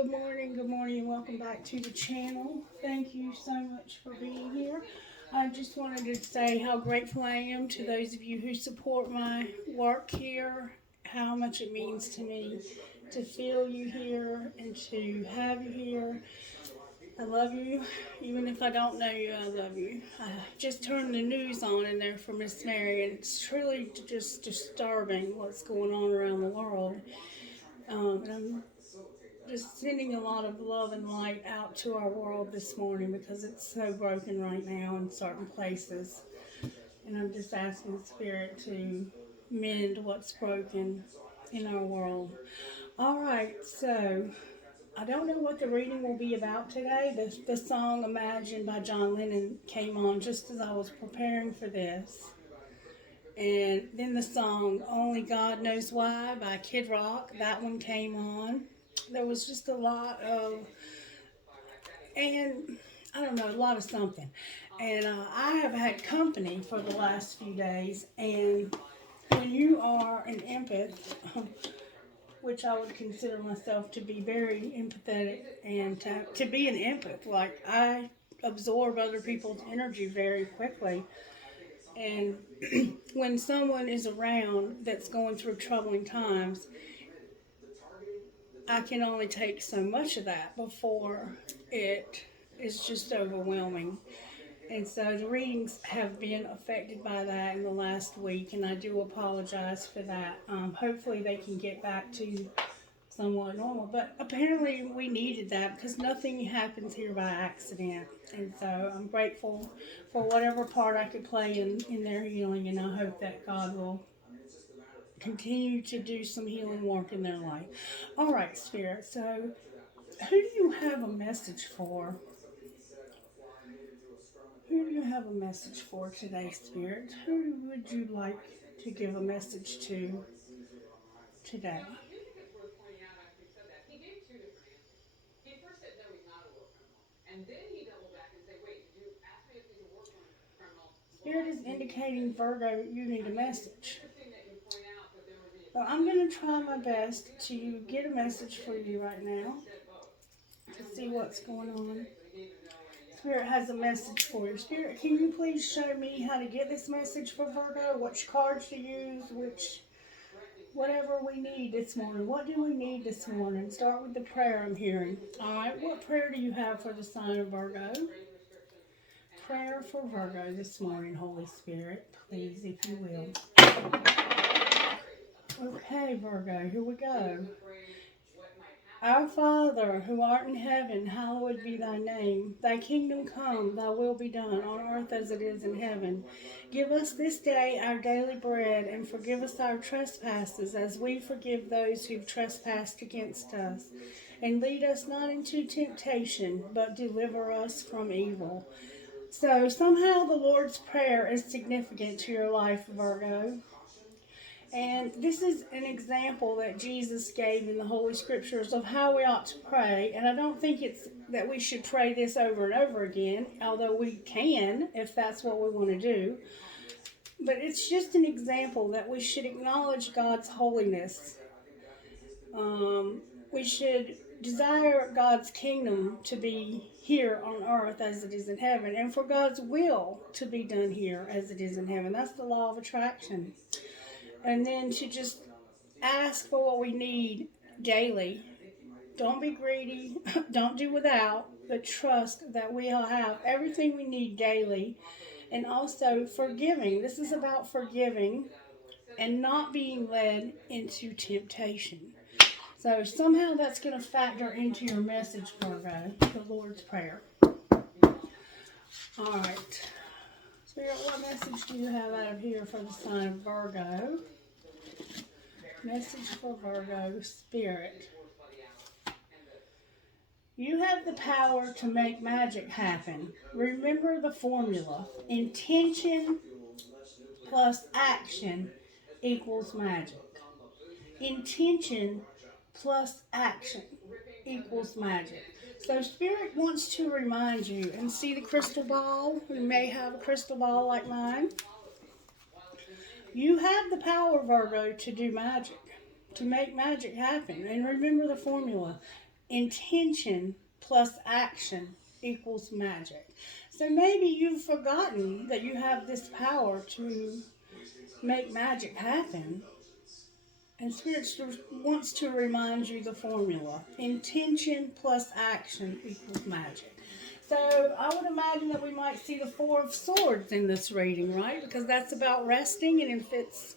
good morning, and welcome back to the channel. Thank you so much for being here. I just wanted to say how grateful I am to those of you who support my work here, how much it means to me to feel you here and to have you here. I love you. Even if I don't know you, I love you. I just turned the news on in there for Miss Mary, and it's truly just disturbing what's going on around the world. And I'm just sending a lot of love and light out to our world this morning because it's so broken right now in certain places. And I'm just asking the Spirit to mend what's broken in our world. All right, so I don't know what the reading will be about today. The song Imagine by John Lennon came on just as I was preparing for this. And then the song Only God Knows Why by Kid Rock, that one came on. There was just a lot of, and I don't know, a lot of something. And I have had company for the last few days, and when you are an empath, which I would consider myself to be very empathetic, and to be an empath, like I absorb other people's energy very quickly. And when someone is around that's going through troubling times, I can only take so much of that before it is just overwhelming. And so the readings have been affected by that in the last week, and I do apologize for that. Hopefully they can get back to somewhat normal, but apparently we needed that because nothing happens here by accident. And so I'm grateful for whatever part I could play in their healing, and I hope that God will continue to do some healing work in their life. All right, Spirit, so who do you have a message for? Who do you have a message for today, Spirit? Who would you like to give a message to today? Spirit is indicating, Virgo, you need a message. So I'm going to try my best to get a message for you right now to see what's going on. Spirit has a message for you. Spirit, can you please show me how to get this message for Virgo? Which cards to use? Whatever we need this morning. What do we need this morning? Start with the prayer I'm hearing. All right, what prayer do you have for the sign of Virgo? Prayer for Virgo this morning, Holy Spirit, please, if you will. Okay, Virgo, here we go. Our Father, who art in heaven, hallowed be thy name. Thy kingdom come, thy will be done, on earth as it is in heaven. Give us this day our daily bread, and forgive us our trespasses, as we forgive those who've trespassed against us. And lead us not into temptation, but deliver us from evil. So somehow the Lord's Prayer is significant to your life, Virgo. And this is an example that Jesus gave in the Holy Scriptures of how we ought to pray. And I don't think it's that we should pray this over and over again, although we can if that's what we want to do. But it's just an example that we should acknowledge God's holiness. We should desire God's kingdom to be here on earth as it is in heaven, and for God's will to be done here as it is in heaven. That's the law of attraction. And then to just ask for what we need daily. Don't be greedy. Don't do without, but trust that we'll have everything we need daily. And also forgiving. This is about forgiving and not being led into temptation. So somehow that's going to factor into your message, Virgo, the Lord's Prayer. All right. Spirit, what message do you have out of here for the sign of Virgo? Message for Virgo, Spirit. You have the power to make magic happen. Remember the formula. Intention plus action equals magic. Intention plus action equals magic. So Spirit wants to remind you, and see the crystal ball. You may have a crystal ball like mine. You have the power, Virgo, to do magic, to make magic happen. And remember the formula. intention plus action equals magic. So maybe you've forgotten that you have this power to make magic happen. And Spirit wants to remind you the formula. Intention plus action equals magic. So I would imagine that we might see the Four of Swords in this reading, right? Because that's about resting, and if it's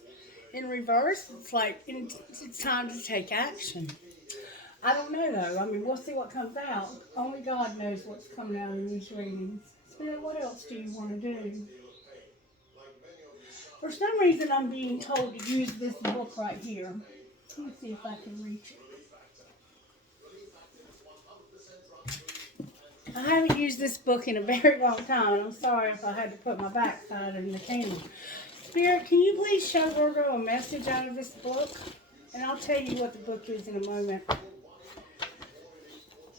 in reverse, it's like it's time to take action. I don't know though. I mean, we'll see what comes out. Only God knows what's coming out in these readings. Spirit, what else do you want to do? For some reason, I'm being told to use this book right here. Let me see if I can reach it. I haven't used this book in a very long time. I'm sorry if I had to put my backside in the camera. Spirit, can you please show Virgo a message out of this book? And I'll tell you what the book is in a moment.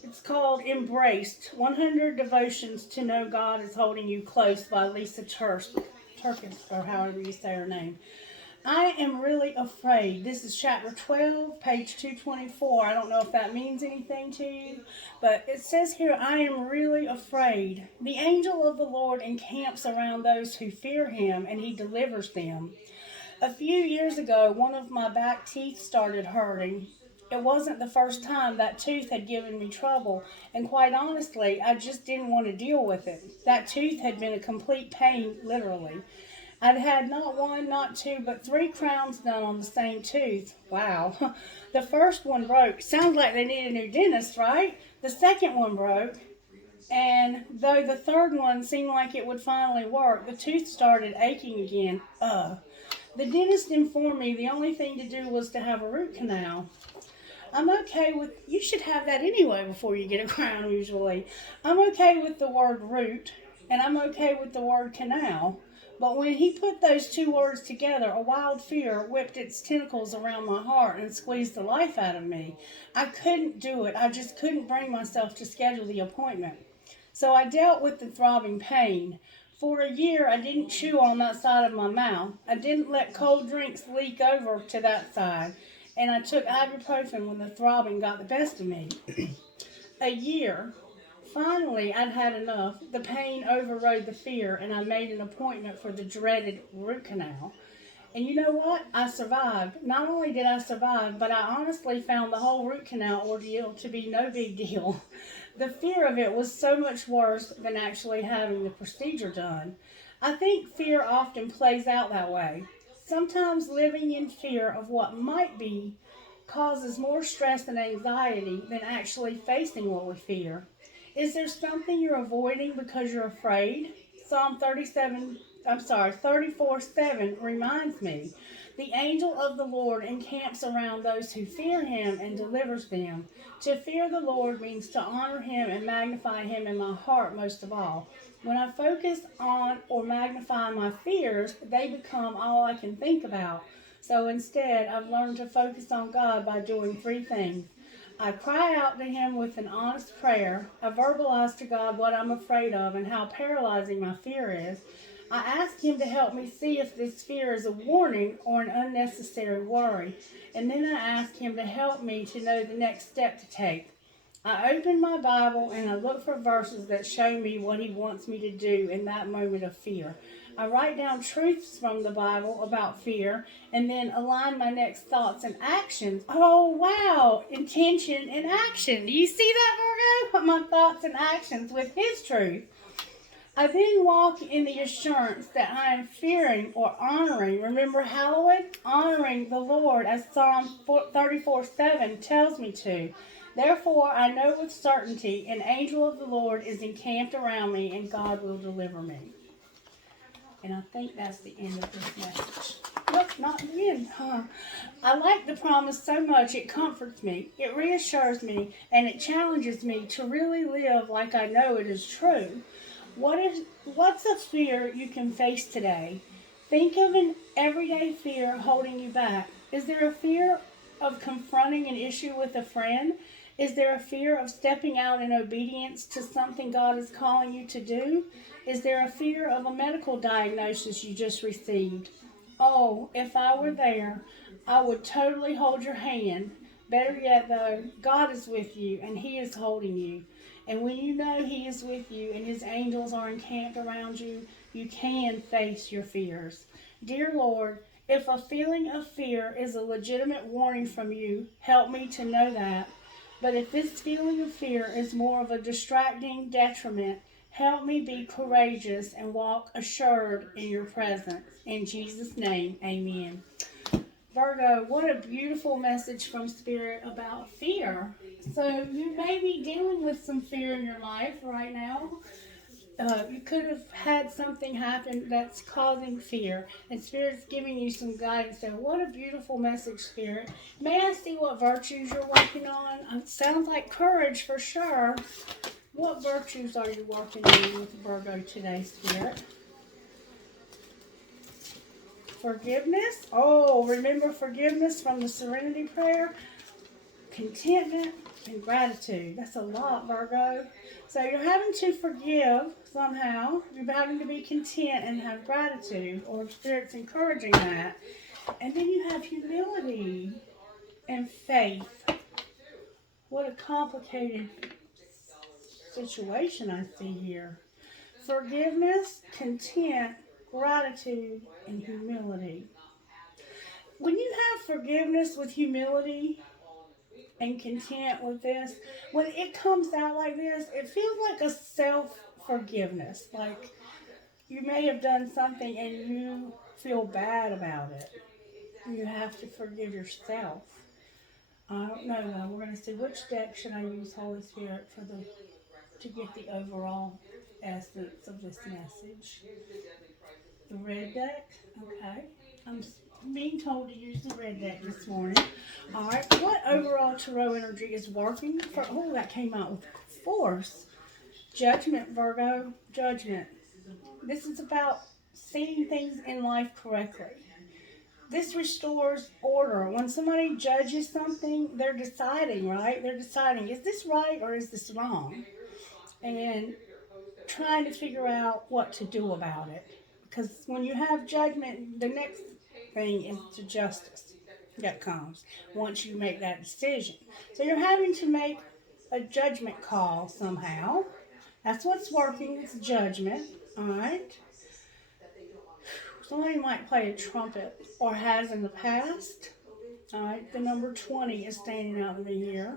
It's called Embraced, 100 Devotions to Know God is Holding You Close by Lisa Turkis, or however you say her name. I am really afraid. This is chapter 12, page 224. I don't know if that means anything to you, but it says here, I am really afraid. The angel of the Lord encamps around those who fear him, and he delivers them. A few years ago, one of my back teeth started hurting. It wasn't the first time that tooth had given me trouble, and quite honestly, I just didn't want to deal with it. That tooth had been a complete pain, literally. I'd had not one, not two, but 3 crowns done on the same tooth. Wow. The first one broke. Sounds like they need a new dentist, right? The second one broke. And though the third one seemed like it would finally work, the tooth started aching again. The dentist informed me the only thing to do was to have a root canal. I'm okay with, you should have that anyway before you get a crown usually. I'm okay with the word root, and I'm okay with the word canal. But when he put those 2 words together, a wild fear whipped its tentacles around my heart and squeezed the life out of me. I couldn't do it. I just couldn't bring myself to schedule the appointment. So I dealt with the throbbing pain. For a year, I didn't chew on that side of my mouth. I didn't let cold drinks leak over to that side. And I took ibuprofen when the throbbing got the best of me. A year. Finally, I'd had enough. The pain overrode the fear, and I made an appointment for the dreaded root canal. And you know what? I survived. Not only did I survive, but I honestly found the whole root canal ordeal to be no big deal. The fear of it was so much worse than actually having the procedure done. I think fear often plays out that way. Sometimes living in fear of what might be causes more stress and anxiety than actually facing what we fear. Is there something you're avoiding because you're afraid? Psalm 34:7 reminds me, the angel of the Lord encamps around those who fear him and delivers them. To fear the Lord means to honor him and magnify him in my heart most of all. When I focus on or magnify my fears, they become all I can think about. So instead, I've learned to focus on God by doing 3 things. I cry out to him with an honest prayer. I verbalize to God what I'm afraid of and how paralyzing my fear is. I ask him to help me see if this fear is a warning or an unnecessary worry. And then I ask him to help me to know the next step to take. I open my Bible and I look for verses that show me what he wants me to do in that moment of fear. I write down truths from the Bible about fear and then align my next thoughts and actions. Oh, wow. Intention and action. Do you see that, Virgo? My thoughts and actions with his truth. I then walk in the assurance that I am fearing or honoring. Remember Halloween? Honoring the Lord as Psalm 34:7 tells me to. Therefore, I know with certainty an angel of the Lord is encamped around me and God will deliver me. And I think that's the end of this message. Nope, not the end. I like the promise so much it comforts me, it reassures me, and it challenges me to really live like I know it is true. What's a fear you can face today? Think of an everyday fear holding you back. Is there a fear of confronting an issue with a friend? Is there a fear of stepping out in obedience to something God is calling you to do? Is there a fear of a medical diagnosis you just received? Oh, if I were there, I would totally hold your hand. Better yet, though, God is with you and He is holding you. And when you know He is with you and His angels are encamped around you, you can face your fears. Dear Lord, if a feeling of fear is a legitimate warning from you, help me to know that. But if this feeling of fear is more of a distracting detriment, help me be courageous and walk assured in your presence. In Jesus' name, amen. Virgo, what a beautiful message from Spirit about fear. So you may be dealing with some fear in your life right now. You could have had something happen that's causing fear, and Spirit's giving you some guidance there. What a beautiful message, Spirit. May I see what virtues you're working on? It sounds like courage for sure. What virtues are you working on with Virgo today, Spirit? Forgiveness. Oh, remember forgiveness from the Serenity Prayer. Contentment and gratitude. That's a lot, Virgo. So you're having to forgive somehow. You're having to be content and have gratitude, or Spirit's encouraging that. And then you have humility and faith. What a complicated situation I see here. Forgiveness, content, gratitude, and humility. When you have forgiveness with humility and content with this, when it comes out like this, it feels like a self-forgiveness. Like you may have done something and you feel bad about it. You have to forgive yourself. I don't know though. We're going to see which deck should I use, Holy Spirit, to get the overall essence of this message. The red deck? Okay. I'm being told to use the red deck this morning. Alright, what overall tarot energy is working for, oh, that came out with force. Judgment, Virgo. Judgment. This is about seeing things in life correctly. This restores order. When somebody judges something, they're deciding, right? They're deciding, is this right or is this wrong? And trying to figure out what to do about it. Because when you have judgment, the next thing is to justice that comes once you make that decision. So you're having to make a judgment call somehow. That's what's working. It's judgment. All right. Somebody might play a trumpet or has in the past. All right. The number 20 is standing out in the year.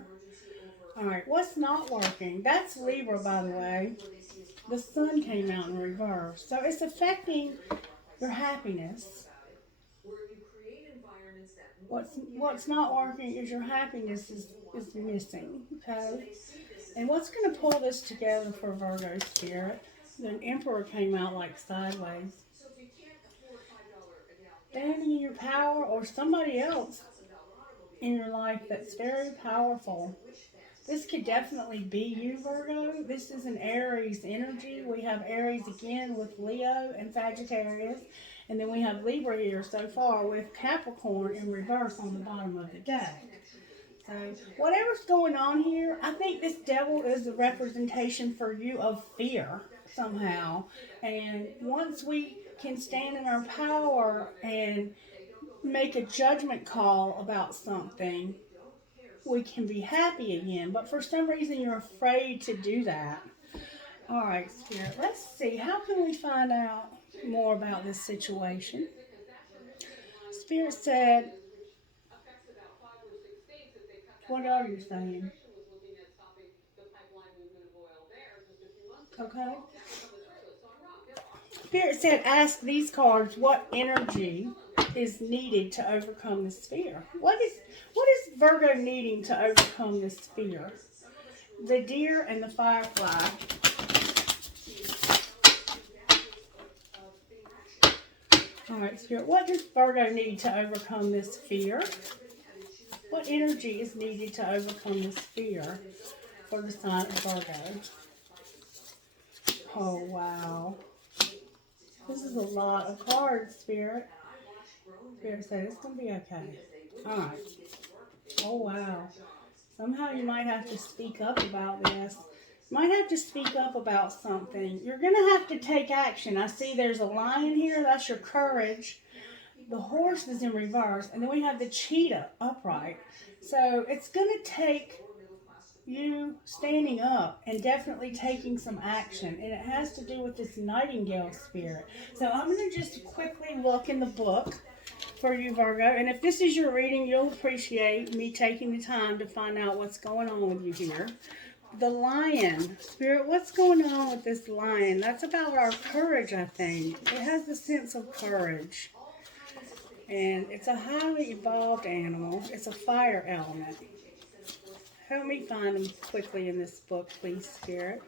All right. What's not working? That's Libra, by the way. The sun came out in reverse. So it's affecting your happiness. What's not working is your happiness is missing. Okay? And what's going to pull this together for Virgo Spirit? The Emperor came out like sideways. Standing in your power, or somebody else in your life that's very powerful. This could definitely be you, Virgo. This is an Aries energy. We have Aries again with Leo and Sagittarius. And then we have Libra here so far with Capricorn in reverse on the bottom of the deck. So whatever's going on here, I think this devil is a representation for you of fear somehow. And once we can stand in our power and make a judgment call about something, we can be happy again. But for some reason, you're afraid to do that. All right, Spirit, let's see. How can we find out more about this situation? Spirit said, what are you saying? Okay. Spirit said, ask these cards what energy is needed to overcome this fear. What is Virgo needing to overcome this fear? The deer and the firefly. All right, Spirit, what does Virgo need to overcome this fear? What energy is needed to overcome this fear for the sign of Virgo? Oh, wow. This is a lot of cards, Spirit. Spirit said it's going to be okay. All right. Oh, wow. Somehow you might have to speak up about this. Might have to speak up about something. You're going to have to take action. I see there's a lion here. That's your courage. the horse is in reverse, and then we have the cheetah upright. So it's going to take you standing up and definitely taking some action, and it has to do with this Nightingale spirit. So I'm going to just quickly look in the book for you, Virgo, and if this is your reading, you'll appreciate me taking the time to find out what's going on with you here. The lion spirit, what's going on with this lion? That's about our courage, I think. It has a sense of courage, and it's a highly evolved animal. It's a fire element. Help me find them quickly in this book, please, Spirit.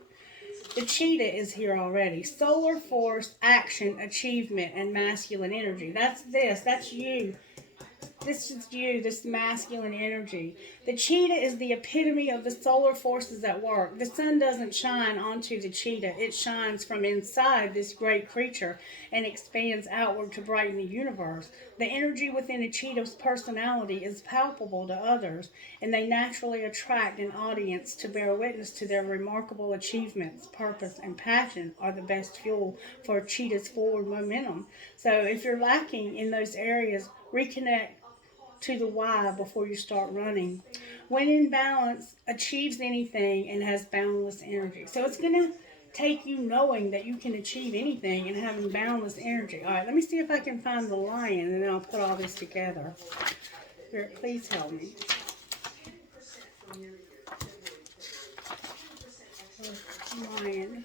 The cheetah is here already. Solar force, action, achievement, and masculine energy. That's this. That's you. This is you, this masculine energy. The cheetah is the epitome of the solar forces at work. The sun doesn't shine onto the cheetah. It shines from inside this great creature and expands outward to brighten the universe. The energy within a cheetah's personality is palpable to others, and they naturally attract an audience to bear witness to their remarkable achievements. Purpose and passion are the best fuel for a cheetah's forward momentum. So if you're lacking in those areas, reconnect to the why before you start running. When in balance, achieves anything and has boundless energy. So it's going to take you knowing that you can achieve anything and having boundless energy. All right, let me see if I can find the lion, and then I'll put all this together. Spirit, please help me. Lion.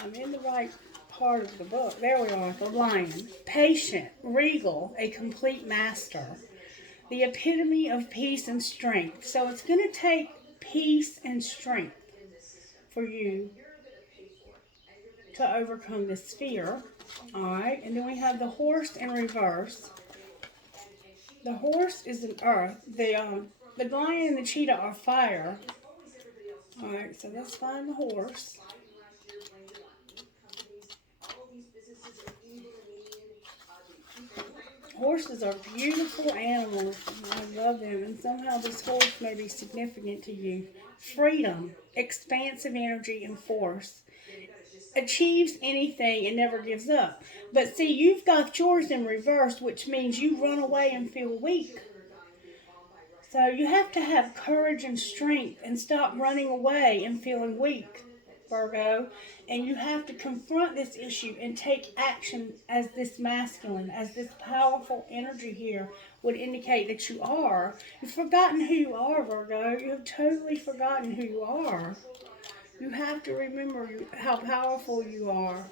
I'm in the right part of the book. There we are, the lion. Patient, regal, a complete master. The epitome of peace and strength. So it's going to take peace and strength for you to overcome this fear. Alright, and then we have the horse in reverse. The horse is an earth. The lion and the cheetah are fire. Alright, so let's find the horse. Horses are beautiful animals. I love them, and somehow this horse may be significant to you. Freedom, expansive energy, and force. Achieves anything and never gives up. But see, you've got yours in reverse, which means you run away and feel weak. So you have to have courage and strength and stop running away and feeling weak, Virgo. And you have to confront this issue and take action as this masculine, as this powerful energy here would indicate that you are. You've forgotten who you are, Virgo. You have totally forgotten who you are. You have to remember how powerful you are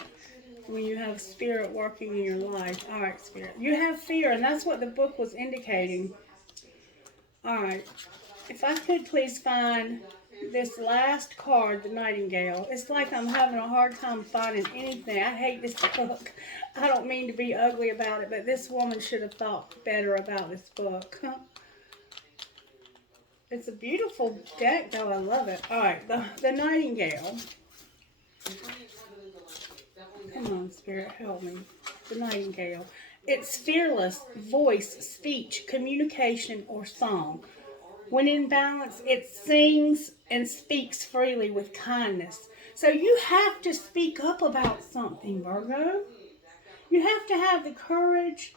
when you have spirit working in your life. All right, spirit. You have fear, and that's what the book was indicating. All right. If I could please find this last card, the Nightingale. It's like I'm having a hard time finding anything. I hate this book. I don't mean to be ugly about it, but this woman should have thought better about this book. It's a beautiful deck, though. I love it. All right, the Nightingale. Come on, Spirit, help me. The Nightingale. It's fearless, voice, speech, communication, or song. When in balance, it sings and speaks freely with kindness. So you have to speak up about something, Virgo. You have to have the courage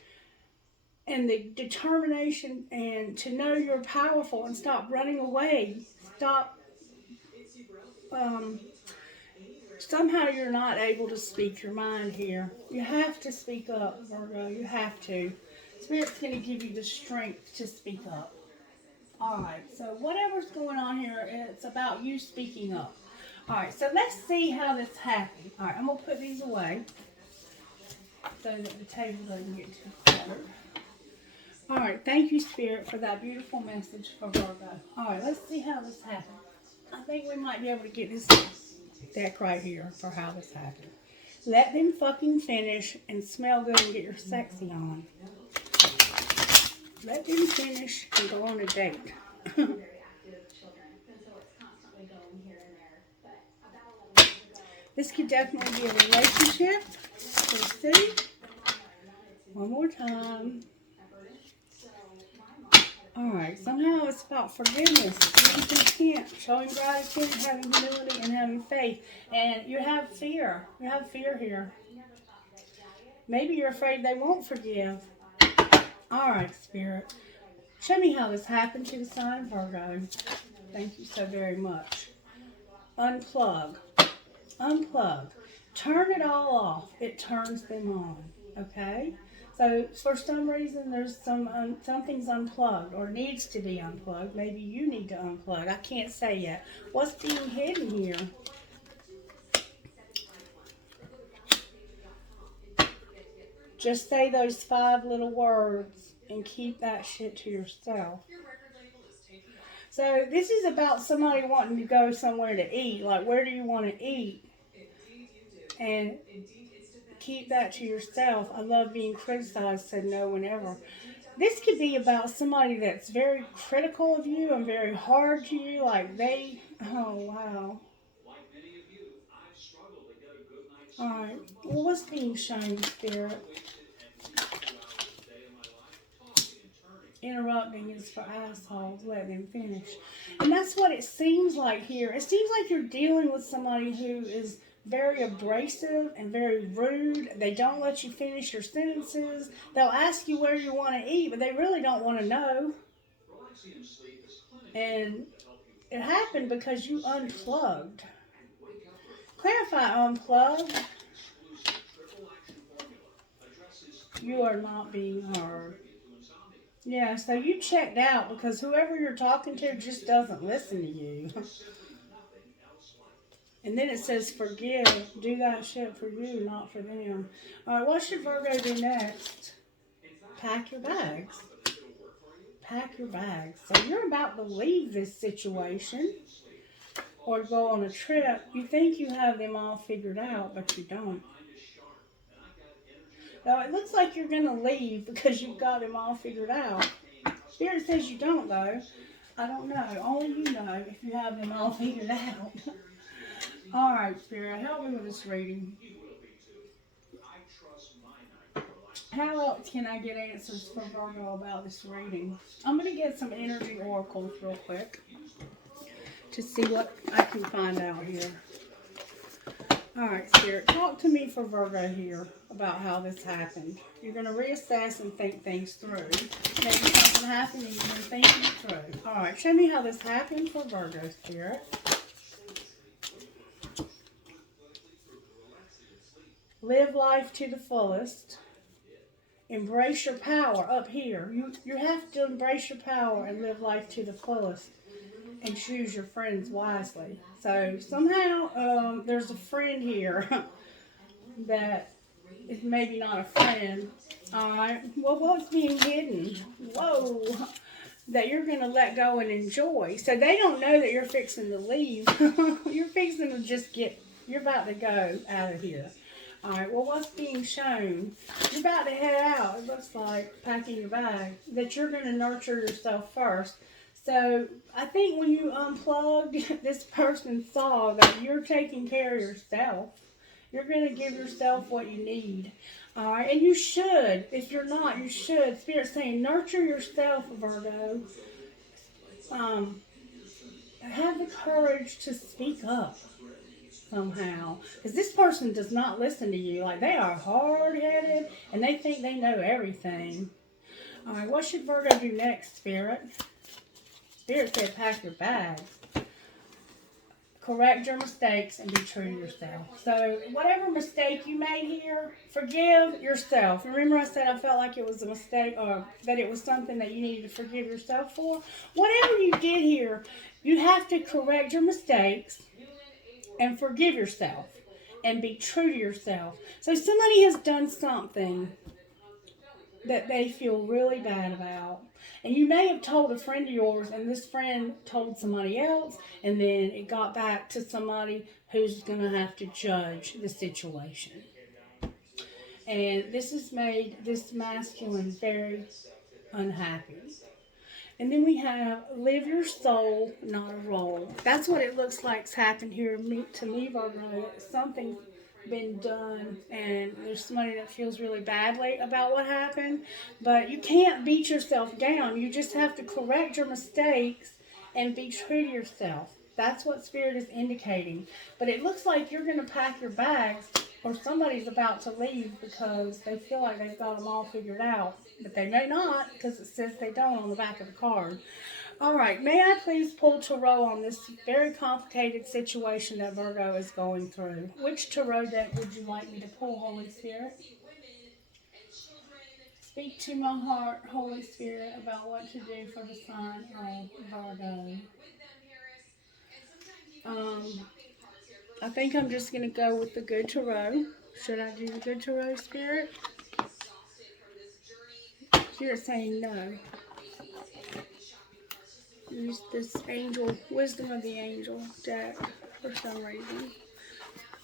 and the determination and to know you're powerful and stop running away. Stop. Somehow you're not able to speak your mind here. You have to speak up, Virgo. You have to. Spirit's going to give you the strength to speak up. Alright, so whatever's going on here, it's about you speaking up. Alright, so let's see how this happened. Alright, I'm going to put these away so that the table doesn't get too cluttered. Alright, thank you, Spirit, for that beautiful message for Virgo. Alright, let's see how this happened. I think we might be able to get this deck right here for how this happened. Let them fucking finish and smell good and get your sexy on. Let them finish and go on a date. This could definitely be a relationship. Let's see. One more time. Alright, somehow it's about forgiveness, being content, showing gratitude, having humility, and having faith. And you have fear. You have fear here. Maybe you're afraid they won't forgive. All right, Spirit. Show me how this happened to the sign of Virgo. Thank you so very much. Unplug. Unplug. Turn it all off. It turns them on. Okay? So for some reason there's something's unplugged or needs to be unplugged. Maybe you need to unplug. I can't say yet. What's being hidden here? Just say those 5 little words and keep that shit to yourself. So this is about somebody wanting to go somewhere to eat. Like, where do you want to eat? And keep that to yourself. I love being criticized, said no one ever. This could be about somebody that's very critical of you and very hard to you. Like oh wow. Alright, well, what's being shown, Spirit? Interrupting is for assholes. Let them finish. And that's what it seems like here. It seems like you're dealing with somebody who is very abrasive and very rude. They don't let you finish your sentences. They'll ask you where you want to eat, but they really don't want to know. And it happened because you unplugged. Clarify unplugged. You are not being heard. Yeah, so you checked out because whoever you're talking to just doesn't listen to you. And then it says forgive. Do that shit for you, not for them. Alright, what should Virgo do next? Pack your bags. Pack your bags. So you're about to leave this situation or go on a trip. You think you have them all figured out, but you don't. Now, it looks like you're going to leave because you've got them all figured out. Spirit says you don't, though. I don't know. Only you know if you have them all figured out. All right, Spirit, help me with this reading. How else can I get answers from Virgo about this reading? I'm going to get some energy oracles real quick to see what I can find out here. All right, Spirit, talk to me for Virgo here about how this happened. You're going to reassess and think things through. Maybe something happened and you're going to think it through. All right, show me how this happened for Virgo, Spirit. Live life to the fullest. Embrace your power up here. You have to embrace your power and live life to the fullest. And choose your friends wisely. So somehow there's a friend here that is maybe not a friend. Alright, well, what's being hidden? Whoa, that you're going to let go and enjoy. So they don't know that you're fixing to leave. You're fixing to just you're about to go out of here. Alright, well, what's being shown? You're about to head out. It looks like packing your bag. That you're going to nurture yourself first. So I think when you unplugged, this person saw that you're taking care of yourself. You're going to give yourself what you need. All right, and you should. If you're not, you should. Spirit's saying, nurture yourself, Virgo. Have the courage to speak up somehow. Because this person does not listen to you. Like, they are hard-headed, and they think they know everything. All right, what should Virgo do next, Spirit? Spirit said pack your bags. Correct your mistakes and be true to yourself. So whatever mistake you made here, forgive yourself. Remember I said I felt like it was a mistake or that it was something that you needed to forgive yourself for? Whatever you did here, you have to correct your mistakes and forgive yourself and be true to yourself. So somebody has done something that they feel really bad about. And you may have told a friend of yours, and this friend told somebody else, and then it got back to somebody who's going to have to judge the situation. And this has made this masculine very unhappy. And then we have live your soul, not a role. That's what it looks like's happened here to me, Virgo. Something been done and there's somebody that feels really badly about what happened, but you can't beat yourself down. You just have to correct your mistakes and be true to yourself. That's what Spirit is indicating. But it looks like you're going to pack your bags or somebody's about to leave because they feel like they've got them all figured out. But they may not, because it says they don't on the back of the card. All right, may I please pull tarot on this very complicated situation that Virgo is going through? Which tarot deck would you like me to pull, Holy Spirit? Speak to my heart, Holy Spirit, about what to do for the sign of Virgo. Um, I think I'm just going to go with the good tarot. Should I do the good tarot, Spirit? Spirit saying no. Use this angel, wisdom of the angel deck for some reason.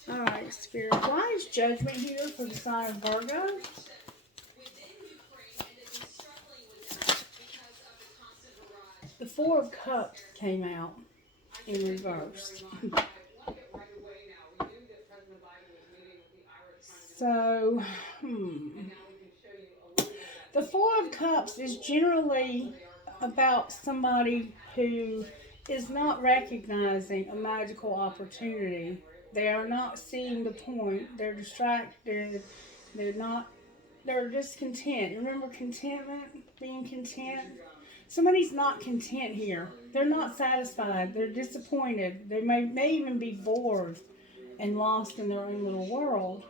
Alright, Spirit. Why is judgment here for the sign of Virgo? The Four of Cups came out in reverse. So, the Four of Cups is generally about somebody who is not recognizing a magical opportunity. They are not seeing the point. They're distracted. They're discontent. Remember contentment? Being content? Somebody's not content here. They're not satisfied. They're disappointed. They may even be bored and lost in their own little world.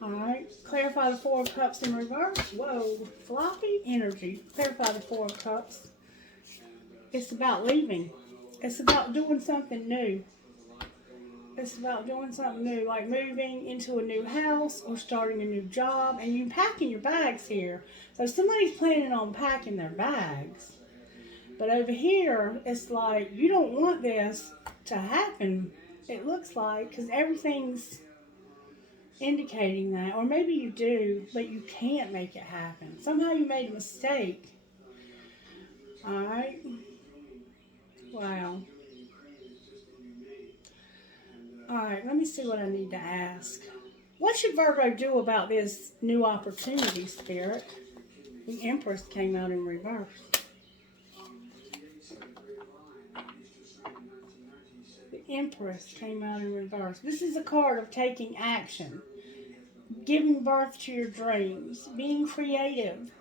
Alright, clarify the Four of Cups in reverse. Whoa, floppy energy. Clarify the Four of Cups. It's about leaving. It's about doing something new. It's about doing something new, like moving into a new house or starting a new job, and you packing your bags here. So somebody's planning on packing their bags. But over here, it's like you don't want this to happen, it looks like, because everything's indicating that. Or maybe you do, but you can't make it happen. Somehow you made a mistake. Alright? Wow. Alright, let me see what I need to ask. What should Virgo do about this new opportunity, Spirit? The Empress came out in reverse. The Empress came out in reverse. This is a card of taking action, giving birth to your dreams, being creative,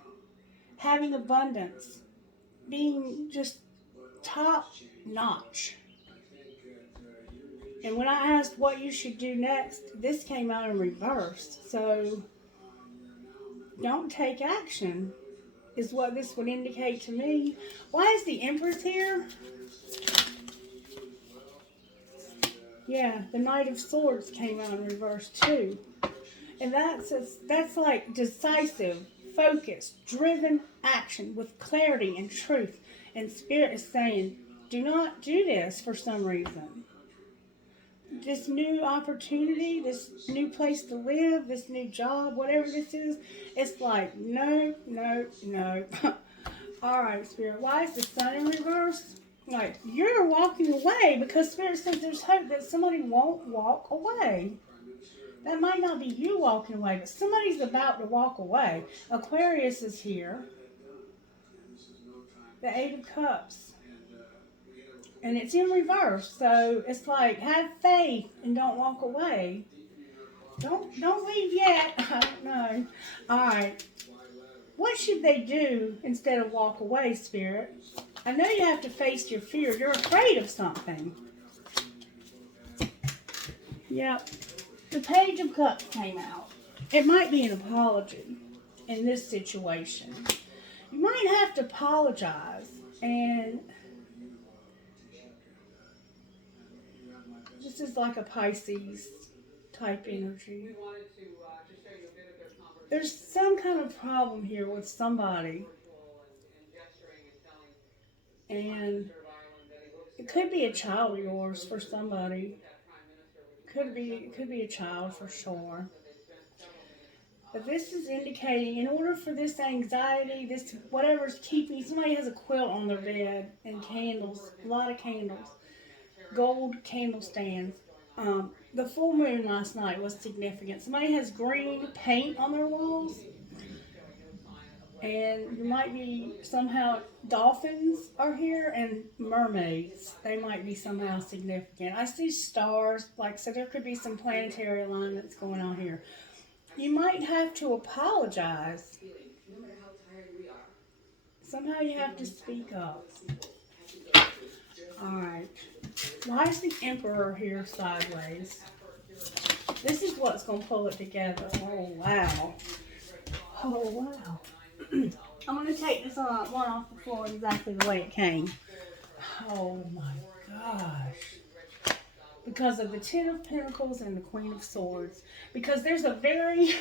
having abundance, being just top notch. And when I asked what you should do next, this came out in reverse. So, don't take action, is what this would indicate to me. Why is the Empress here? Yeah, the Knight of Swords came out in reverse too. And that's like decisive, focused, driven action with clarity and truth. And Spirit is saying, do not do this for some reason. This new opportunity, this new place to live, this new job, whatever this is, it's like, no, no, no. All right, Spirit, why is the Sun in reverse? Like, you're walking away because Spirit says there's hope that somebody won't walk away. That might not be you walking away, but somebody's about to walk away. Aquarius is here. The Eight of Cups. And it's in reverse, so it's like, have faith and don't walk away. Don't leave yet. I don't know. All right. What should they do instead of walk away, Spirit? I know you have to face your fear. You're afraid of something. Yep. The Page of Cups came out. It might be an apology in this situation. You might have to apologize, and this is like a Pisces type energy. There's some kind of problem here with somebody. And it could be a child of yours for somebody. It could be a child for sure. But this is indicating, in order for this anxiety, this whatever's keeping, somebody has a quilt on their bed and candles, a lot of candles, gold candle stands. The full moon last night was significant. Somebody has green paint on their walls. And you might be somehow, dolphins are here and mermaids. They might be somehow significant. I see stars, like, so there could be some planetary alignments going on here. You might have to apologize. Somehow you have to speak up. Alright. Why is the Emperor here sideways? This is what's going to pull it together. Oh, wow. Oh, wow. I'm going to take this one off the floor exactly the way it came. Oh, my gosh. Because of the Ten of Pentacles and the Queen of Swords. Because there's a very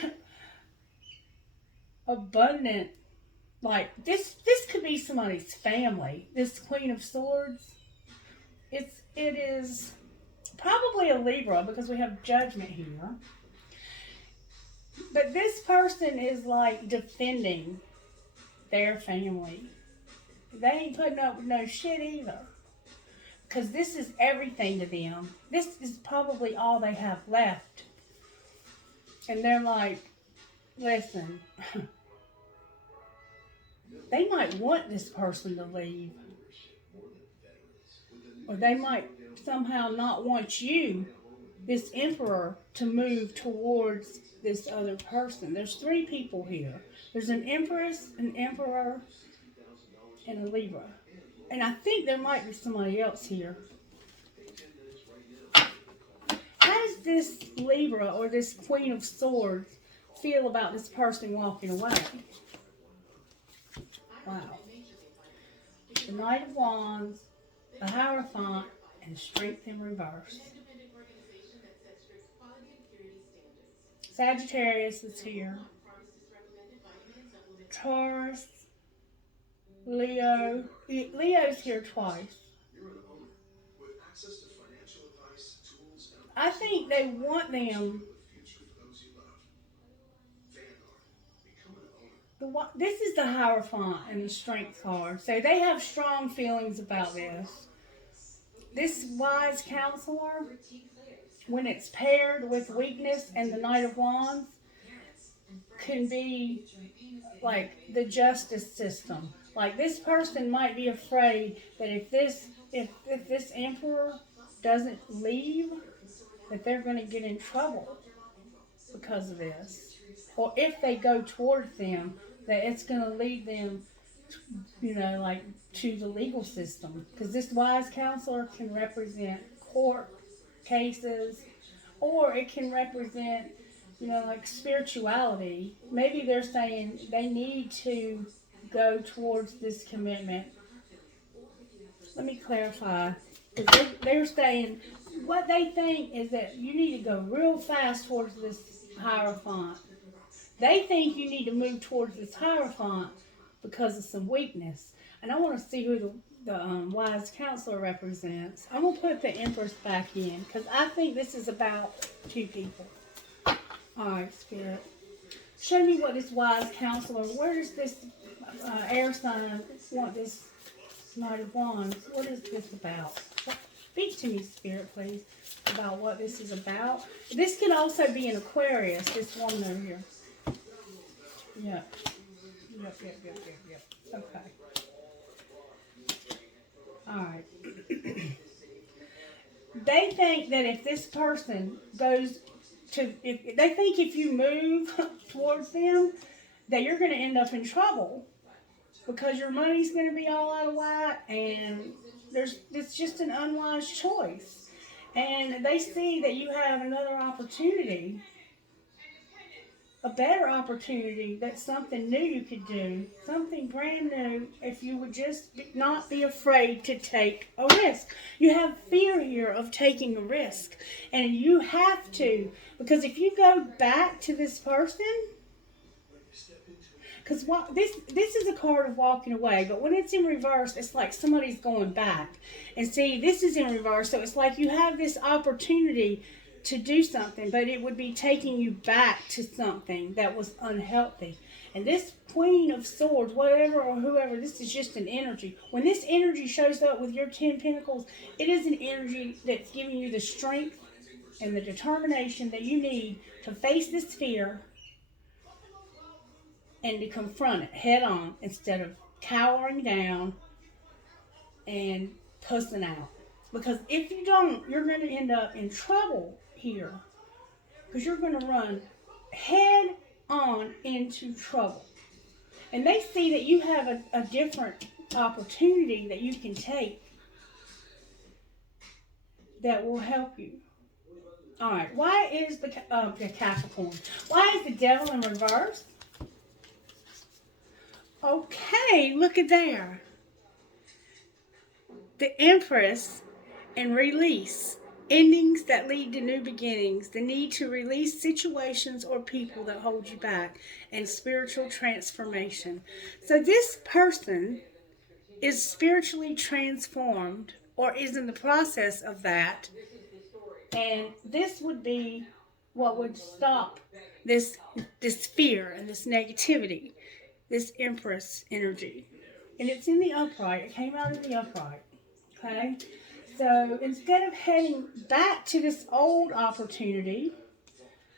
abundant, like, this could be somebody's family. This Queen of Swords. It is probably a Libra because we have Judgment here. But this person is like defending their family. They ain't putting up with no shit either. Because this is everything to them. This is probably all they have left. And they're like, listen, they might want this person to leave. Or they might somehow not want you, this Emperor, to move towards this other person. There's three people here. There's an Empress, an Emperor, and a Libra. And I think there might be somebody else here. How does this Libra or this Queen of Swords feel about this person walking away? Wow. The Knight of Wands, the Hierophant, and Strength in reverse. Sagittarius is here. Taurus, Leo. Leo's here twice. I think they want them. This is the Hierophant and the Strength card. So they have strong feelings about this. This wise counselor, when it's paired with weakness and the Knight of Wands, can be like the justice system. Like, this person might be afraid that if this Emperor doesn't leave, that they're going to get in trouble because of this. Or if they go towards them, that it's going to lead them, like, to the legal system. Because this wise counselor can represent court cases, or it can represent, like, spirituality. Maybe they're saying they need to go towards this commitment. Let me clarify. Because they're saying what they think is that you need to go real fast towards this Hierophant. They think you need to move towards this Hierophant because of some weakness. And I want to see who the wise counselor represents. I'm going to put the Empress back in because I think this is about two people. Alright, Spirit. Show me what this wise counselor, where does this air sign want this Knight of Wands? What is this about? Speak to me, Spirit, please, about what this is about. This can also be an Aquarius, this woman over here. Yep. Okay. Alright. They think that if this person goes to, they think if you move towards them, that you're going to end up in trouble because your money's going to be all out of whack, and it's just an unwise choice. And they see that you have another opportunity, a better opportunity, that's something new you could do, something brand new, if you would just not be afraid to take a risk. You have fear here of taking a risk, and you have to, because if you go back to this person, because this is a card of walking away, but when it's in reverse, it's like somebody's going back. And see, this is in reverse, so it's like you have this opportunity to do something, but it would be taking you back to something that was unhealthy. And this Queen of Swords, whatever or whoever, this is just an energy. When this energy shows up with your 10 Pentacles, it is an energy that's giving you the strength and the determination that you need to face this fear and to confront it head on instead of cowering down and pussing out. Because if you don't, you're going to end up in trouble here. Because you're going to run head on into trouble. And they see that you have a different opportunity that you can take that will help you. All right, why is the Capricorn? Why is the devil in reverse? Okay, look at there. The Empress and release. Endings that lead to new beginnings. The need to release situations or people that hold you back. And spiritual transformation. So this person is spiritually transformed or is in the process of that. And this would be what would stop this fear and this negativity, this Empress energy. And it's in the upright. It came out in the upright. Okay? So instead of heading back to this old opportunity,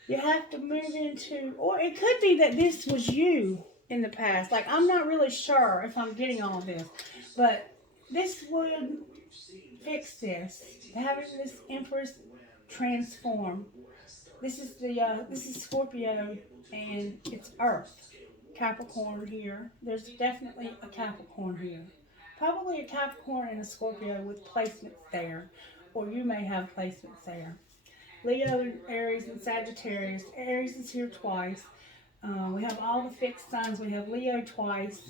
you have to move into, or it could be that this was you in the past. Like, I'm not really sure if I'm getting all of this, but this would fix this. Having this Empress transform. This is Scorpio, and it's Earth. Capricorn here. There's definitely a Capricorn here. Probably a Capricorn and a Scorpio with placements there, or you may have placements there. Leo, Aries, and Sagittarius. Aries is here twice. We have all the fixed signs. We have Leo twice.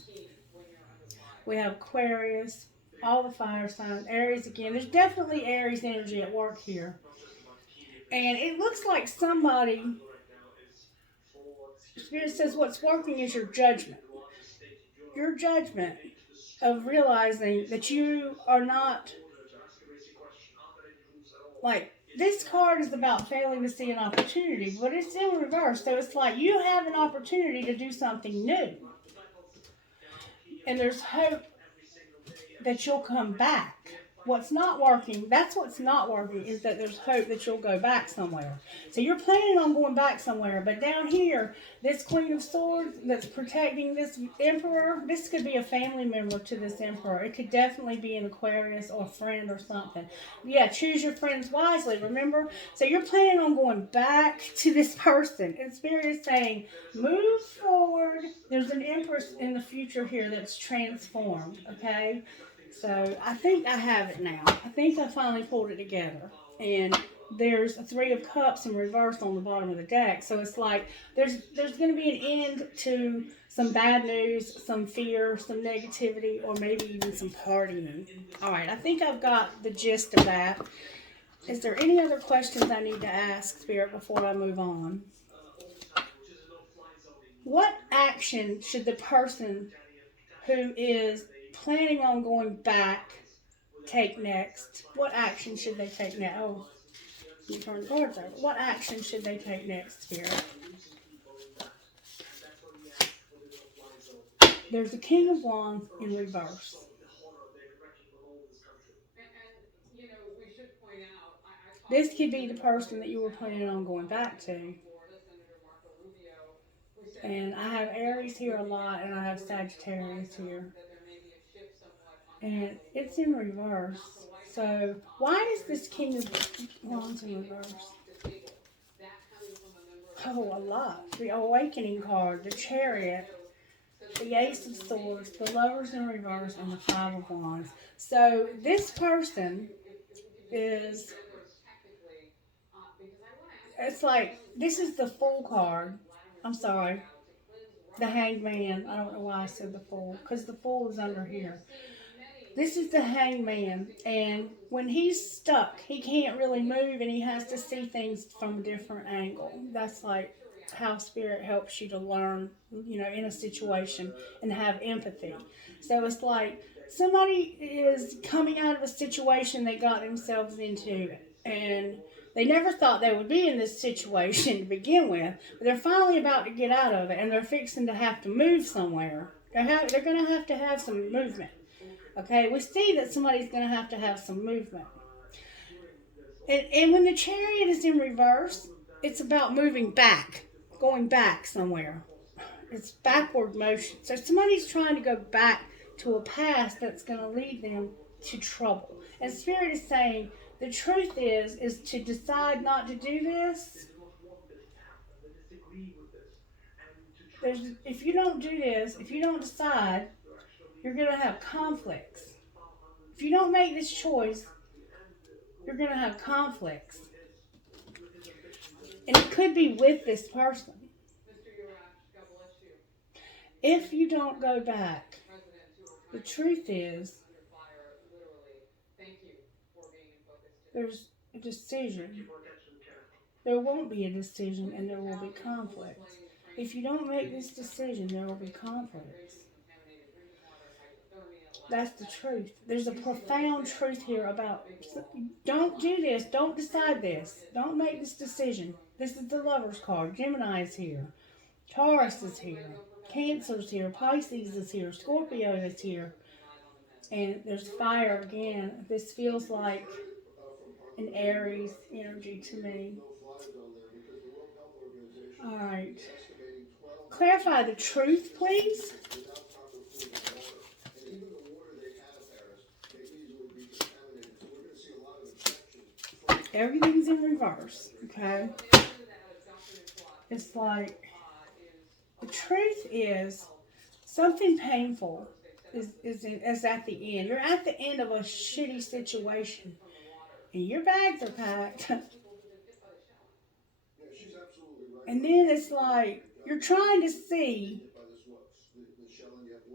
We have Aquarius, all the fire signs. Aries again. There's definitely Aries energy at work here. And it looks like somebody, Spirit says what's working is your judgment. Your judgment of realizing that you are not, like, this card is about failing to see an opportunity, but it's in reverse. So it's like you have an opportunity to do something new. And there's hope that you'll come back. What's not working, that's what's not working, is that there's hope that you'll go back somewhere. So you're planning on going back somewhere, but down here, this Queen of Swords that's protecting this Emperor, this could be a family member to this Emperor. It could definitely be an Aquarius or a friend or something. Yeah, choose your friends wisely, remember? So you're planning on going back to this person. And Spirit is saying, move forward. There's an Empress in the future here that's transformed, okay? So I think I have it now. I think I finally pulled it together. And there's a Three of Cups in reverse on the bottom of the deck. So it's like there's going to be an end to some bad news, some fear, some negativity, or maybe even some partying. All right, I think I've got the gist of that. Is there any other questions I need to ask, Spirit, before I move on? What action should the person who is planning on going back take next? What action should they take next? Oh, you turn the cards over. What action should they take next, Spirit? There's the King of Wands in reverse. This could be the person that you were planning on going back to. And I have Aries here a lot, and I have Sagittarius here. And it's in reverse. So why is this King of Wands in reverse? Oh, a lot. The Awakening card, the Chariot, the Ace of Swords, the Lovers in reverse, and the Five of Wands. So this person is, it's like, this is the Fool card. I'm sorry. The Hanged Man. I don't know why I said the Fool, because the Fool is under here. This is the Hanged Man, and when he's stuck, he can't really move, and he has to see things from a different angle. That's like how Spirit helps you to learn, in a situation and have empathy. So it's like somebody is coming out of a situation they got themselves into, and they never thought they would be in this situation to begin with, but they're finally about to get out of it, and they're fixing to have to move somewhere. They're going to have some movement. Okay, we see that somebody's going to have some movement. And when the Chariot is in reverse, it's about moving back, going back somewhere. It's backward motion. So somebody's trying to go back to a past that's going to lead them to trouble. And Spirit is saying the truth is to decide not to do this. If you don't do this, if you don't decide, you're going to have conflicts. If you don't make this choice, you're going to have conflicts. And it could be with this person. If you don't go back, the truth is, there's a decision. There won't be a decision and there will be conflicts. If you don't make this decision, there will be conflicts. That's the truth. There's a profound truth here about, don't do this, don't decide this, don't make this decision. This is the Lover's card. Gemini is here. Taurus is here. Cancer's here. Pisces is here. Scorpio is here. And there's fire again. This feels like an Aries energy to me. Alright. Clarify the truth, please. Everything's in reverse, okay? It's like, the truth is, something painful is at the end. You're at the end of a shitty situation. And your bags are packed. And then it's like, you're trying to see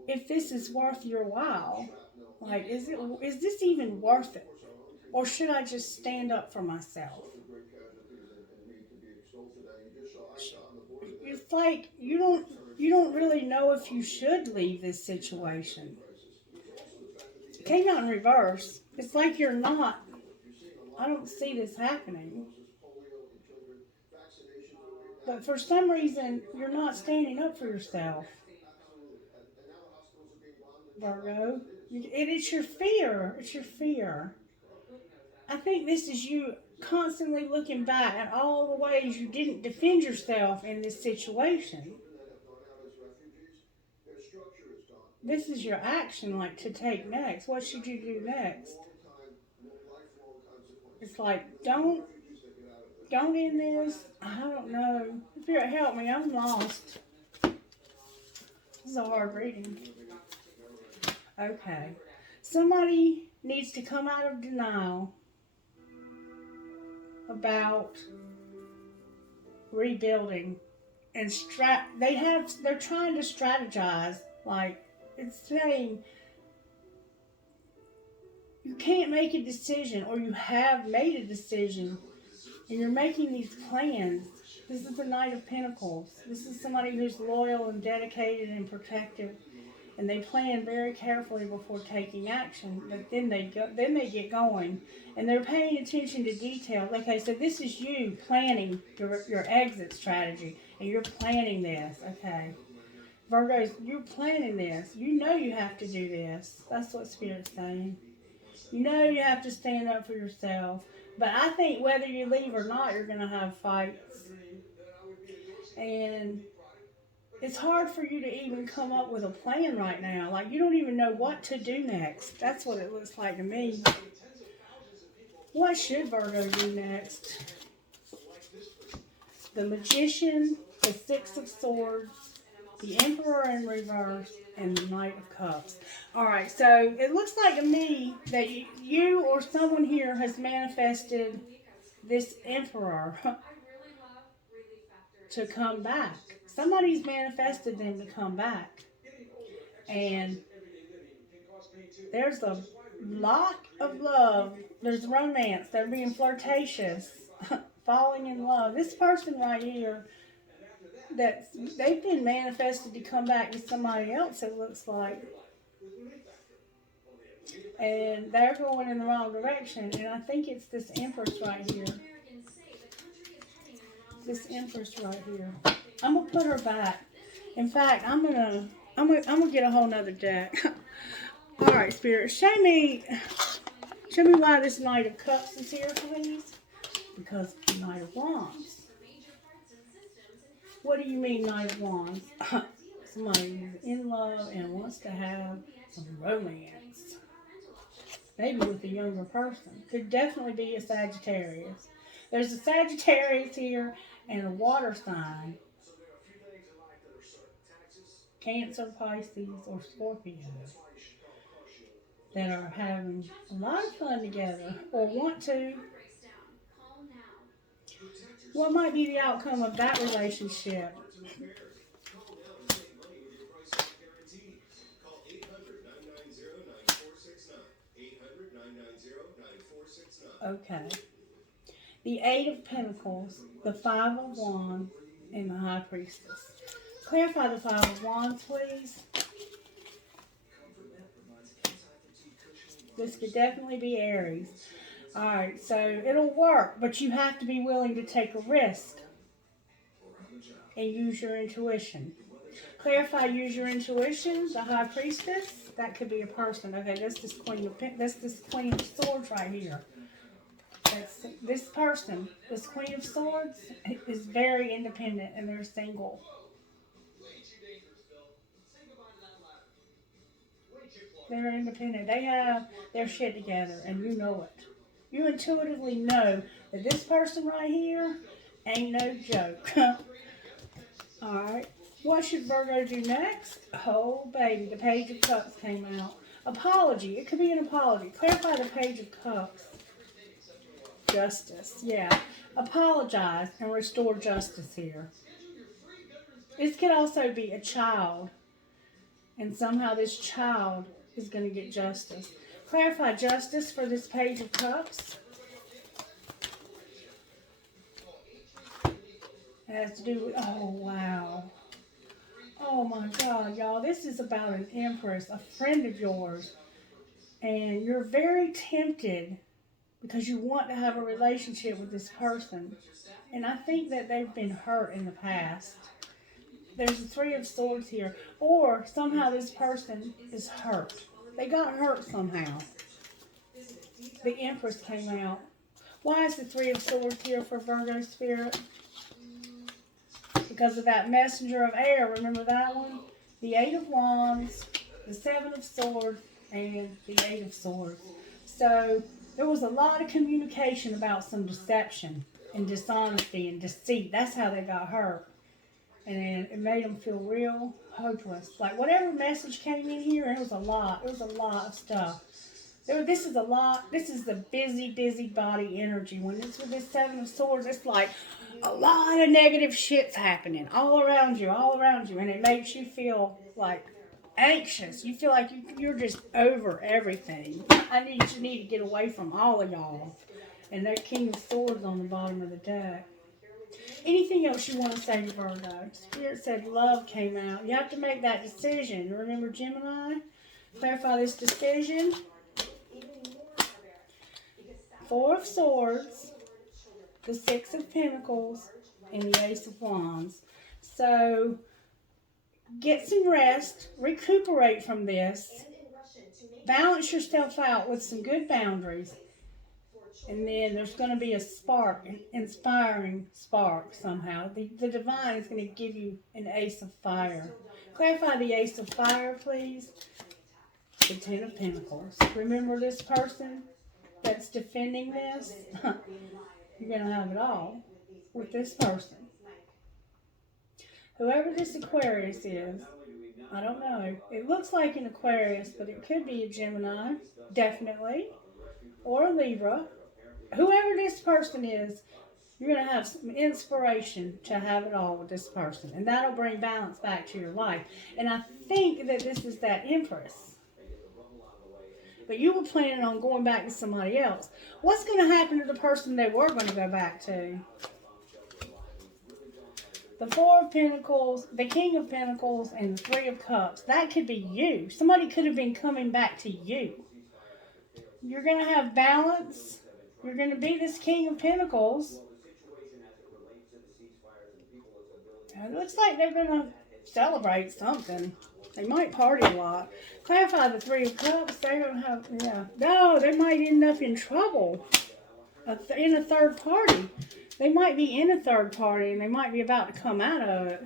if this is worth your while. Like, is this even worth it? Or should I just stand up for myself? It's like you don't really know if you should leave this situation. It came out in reverse. It's like you're not. I don't see this happening. But for some reason, you're not standing up for yourself. Virgo. It's your fear. It's your fear. I think this is you constantly looking back at all the ways you didn't defend yourself in this situation. This is your action, like, to take next. What should you do next? It's like, don't end this. I don't know. Spirit, help me. I'm lost. This is a hard reading. Okay. Somebody needs to come out of denial about rebuilding and they're trying to strategize. Like, it's saying you can't make a decision, or you have made a decision and you're making these plans. This is the Knight of Pentacles. This is somebody who's loyal and dedicated and protective, and they plan very carefully before taking action. But then they get going, and they're paying attention to detail. Okay, so this is you planning your exit strategy, and you're planning this. Okay, Virgos, you're planning this. You know you have to do this. That's what Spirit's saying. You know you have to stand up for yourself. But I think whether you leave or not, you're going to have fights. And it's hard for you to even come up with a plan right now. Like, you don't even know what to do next. That's what it looks like to me. What should Virgo do next? The Magician, the Six of Swords, the Emperor in reverse, and the Knight of Cups. Alright, so it looks like to me that you or someone here has manifested this Emperor to come back. Somebody's manifested them to come back. And there's a lot of love. There's romance. They're being flirtatious. Falling in love. This person right here, they've been manifested to come back to somebody else, it looks like. And they're going in the wrong direction. And I think it's this Empress right here. This Empress right here. I'm gonna put her back. In fact, I'm gonna get a whole nother deck. All right, Spirit, show me why this Knight of Cups is here, please. Because the Knight of Wands. What do you mean, Knight of Wands? Somebody is in love and wants to have some romance. Maybe with a younger person. Could definitely be a Sagittarius. There's a Sagittarius here and a water sign. Cancer, Pisces, or Scorpio that are having a lot of fun together or want to. What might be the outcome of that relationship? Okay. The Eight of Pentacles, the Five of Wands, and the High Priestess. Clarify the Five of Wands, please. This could definitely be Aries. Alright, so it'll work, but you have to be willing to take a risk and use your intuition. Clarify, use your intuition, the High Priestess. That could be a person. Okay, that's this Queen of Swords right here. That's this person, this Queen of Swords, is very independent and they're single. They're independent. They have their shit together and you know it. You intuitively know that this person right here ain't no joke. Alright. What should Virgo do next? Oh, baby. The Page of Cups came out. Apology. It could be an apology. Clarify the Page of Cups. Justice. Yeah. Apologize and restore justice here. This could also be a child. And somehow this child is going to get justice. Clarify justice for this Page of Cups. It has to do with, oh, wow. Oh, my God, y'all. This is about an Empress, a friend of yours. And you're very tempted because you want to have a relationship with this person. And I think that they've been hurt in the past. There's the Three of Swords here. Or somehow this person is hurt. They got hurt somehow. The Empress came out. Why is the Three of Swords here for Virgo Spirit? Because of that Messenger of Air. Remember that one? The Eight of Wands, the Seven of Swords, and the Eight of Swords. So there was a lot of communication about some deception and dishonesty and deceit. That's how they got hurt. And it made them feel real hopeless. Like whatever message came in here, it was a lot. It was a lot of stuff. This is a lot. This is the busy body energy. When it's with this Seven of Swords, it's like a lot of negative shit's happening all around you. And it makes you feel like anxious. You feel like you're just over everything. You need to get away from all of y'all. And that King of Swords on the bottom of the deck. Anything else you want to say to Virgo? Spirit said love came out. You have to make that decision. Remember Gemini? Clarify this decision. Four of Swords, the Six of Pentacles, and the Ace of Wands. So, get some rest, recuperate from this, balance yourself out with some good boundaries, and then there's going to be a spark, an inspiring spark somehow. The Divine is going to give you an Ace of Fire. Clarify the Ace of Fire, please. The Ten of Pentacles. Remember this person that's defending this? You're going to have it all with this person. Whoever this Aquarius is, I don't know. It looks like an Aquarius, but it could be a Gemini, definitely, or a Libra. Whoever this person is, you're going to have some inspiration to have it all with this person. And that'll bring balance back to your life. And I think that this is that Empress. But you were planning on going back to somebody else. What's going to happen to the person they were going to go back to? The Four of Pentacles, the King of Pentacles, and the Three of Cups. That could be you. Somebody could have been coming back to you. You're going to have balance. You're going to be this King of Pentacles. It looks like they're going to celebrate something. They might party a lot. Clarify the Three of Cups. They don't have, yeah. No, they might end up in trouble. In a third party. They might be in a third party and they might be about to come out of it.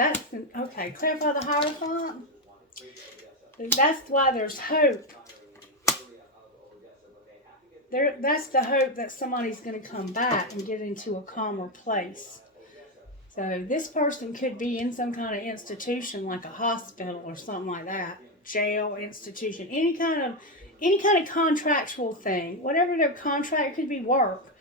Okay, clarify the Hierophant. That's why there's hope. That's the hope that somebody's going to come back and get into a calmer place. So this person could be in some kind of institution, like a hospital or something like that, jail, institution, any kind of contractual thing. Whatever their contract, it could be work.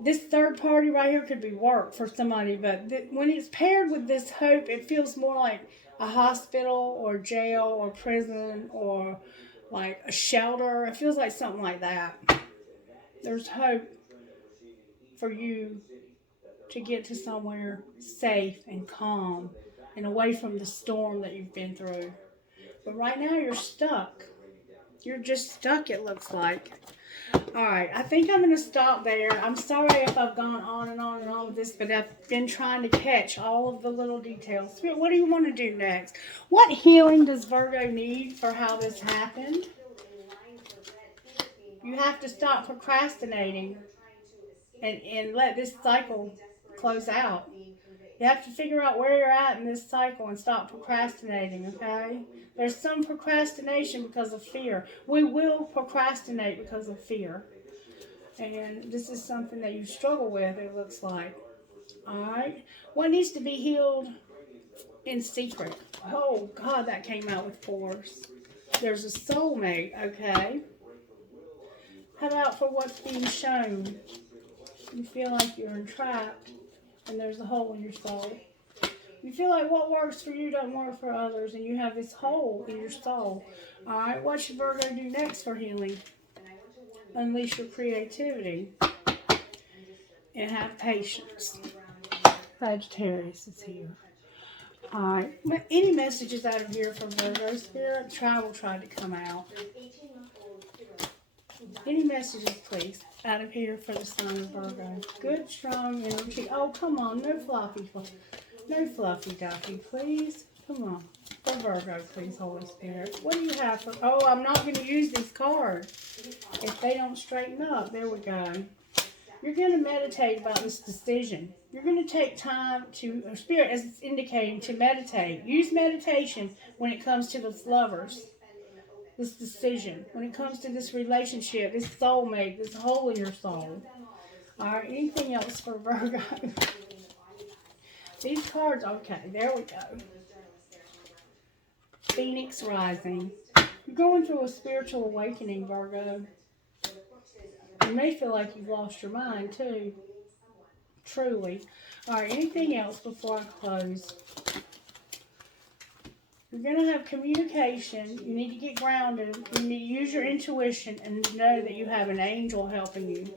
This third party right here could be work for somebody, but when it's paired with this hope, it feels more like a hospital or jail or prison or like a shelter. It feels like something like that. There's hope for you to get to somewhere safe and calm and away from the storm that you've been through. But right now you're stuck. You're just stuck, it looks like. Alright, I think I'm going to stop there. I'm sorry if I've gone on and on and on with this, but I've been trying to catch all of the little details. Spirit, what do you want to do next? What healing does Virgo need for how this happened? You have to stop procrastinating and let this cycle close out. You have to figure out where you're at in this cycle and stop procrastinating, okay? There's some procrastination because of fear. We will procrastinate because of fear. And this is something that you struggle with, it looks like. Alright? What needs to be healed in secret? Oh, God, that came out with force. There's a soulmate, okay? How about for what's being shown? You feel like you're entrapped and there's a hole in your soul. You feel like what works for you doesn't work for others and you have this hole in your soul. Alright, what should Virgo do next for healing? Unleash your creativity and have patience. Sagittarius is here. Alright, any messages out of here for Virgo Spirit? Travel tried to come out. Any messages, please, out of here for the sign of Virgo? Good, strong energy. Oh, come on. No fluffy duffy, please. Come on. For Virgo, please, Holy Spirit. What do you have for... Oh, I'm not going to use these cards if they don't straighten up. There we go. You're going to meditate about this decision. You're going to take time to... Spirit, as it's indicating, to meditate. Use meditation when it comes to the lovers. This decision, when it comes to this relationship, this soulmate, this hole in your soul. Alright, anything else for Virgo? These cards, okay, there we go. Phoenix rising. You're going through a spiritual awakening, Virgo. You may feel like you've lost your mind, too. Truly. Alright, anything else before I close? You're going to have communication. You need to get grounded. You need to use your intuition and know that you have an angel helping you.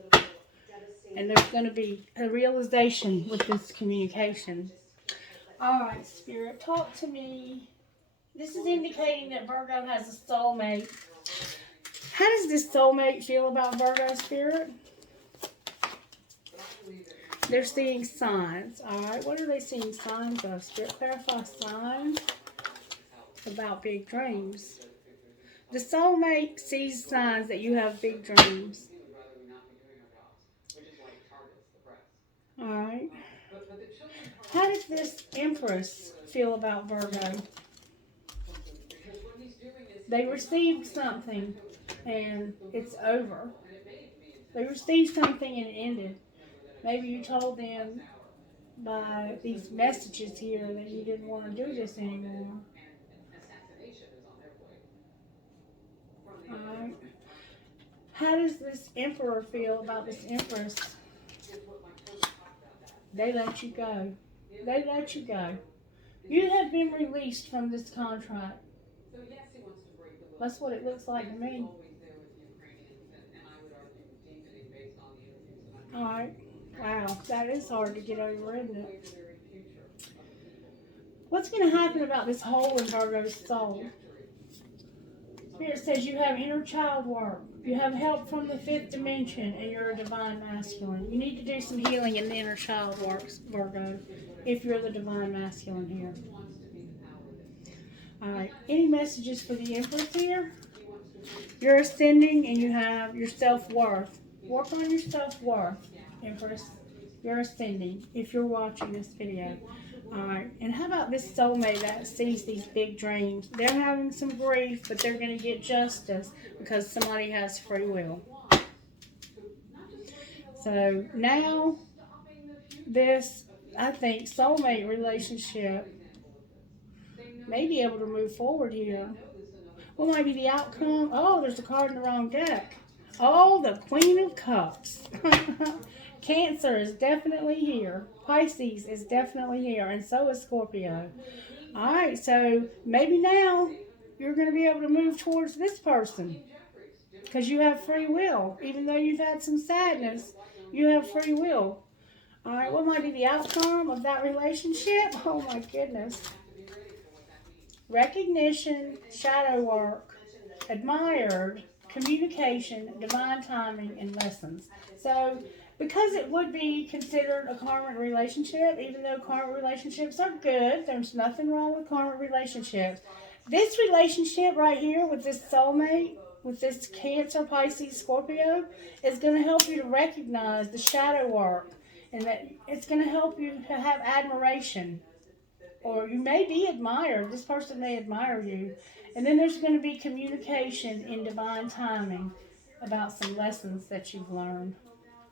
And there's going to be a realization with this communication. Alright, Spirit, talk to me. This is indicating that Virgo has a soulmate. How does this soulmate feel about Virgo, Spirit? They're seeing signs. Alright, what are they seeing signs of? Spirit, clarify signs about big dreams. The soulmate sees signs that you have big dreams. Alright. How does this Empress feel about Virgo? They received something and it's over. They received something and it ended. Maybe you told them by these messages here that you didn't want to do this anymore. Alright. How does this Emperor feel about this Empress? They let you go. They let you go. You have been released from this contract. That's what it looks like to me. Alright. Wow, that is hard to get over, isn't it? What's going to happen about this hole in Virgo's soul? Spirit says you have inner child work. You have help from the fifth dimension, and you're a divine masculine. You need to do some healing in the inner child works, Virgo, if you're the divine masculine here. Alright, any messages for the Empress here? You're ascending and you have your self-worth. Work on your self-worth, Empress. You're ascending if you're watching this video. Alright, and how about this soulmate that sees these big dreams? They're having some grief, but they're going to get justice because somebody has free will. So now, this, I think, soulmate relationship may be able to move forward here. What might be the outcome? Oh, there's a card in the wrong deck. Oh, the Queen of Cups. Cancer is definitely here. Pisces is definitely here, and so is Scorpio. All right, so maybe now you're going to be able to move towards this person because you have free will. Even though you've had some sadness, you have free will. All right, what might be the outcome of that relationship? Oh, my goodness. Recognition, shadow work, admired, communication, divine timing, and lessons. So, because it would be considered a karmic relationship, even though karmic relationships are good, there's nothing wrong with karmic relationships. This relationship right here with this soulmate, with this Cancer, Pisces, Scorpio, is going to help you to recognize the shadow work, and that it's going to help you to have admiration. Or you may be admired. This person may admire you. And then there's going to be communication in divine timing about some lessons that you've learned.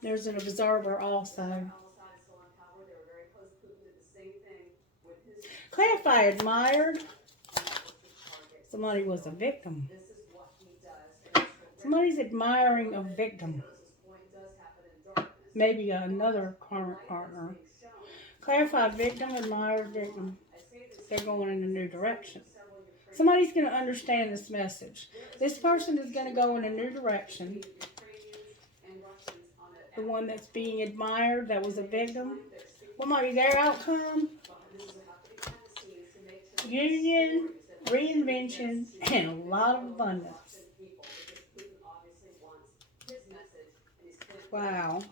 There's an observer also. Clarify admired. Somebody was a victim. Somebody's admiring a victim. Maybe another karmic partner. Clarify victim, admired victim. They're going in a new direction. Somebody's going to understand this message. This person is going to go in a new direction. The one that's being admired, that was a victim. What might be their outcome? Union, reinvention, and a lot of abundance. Wow.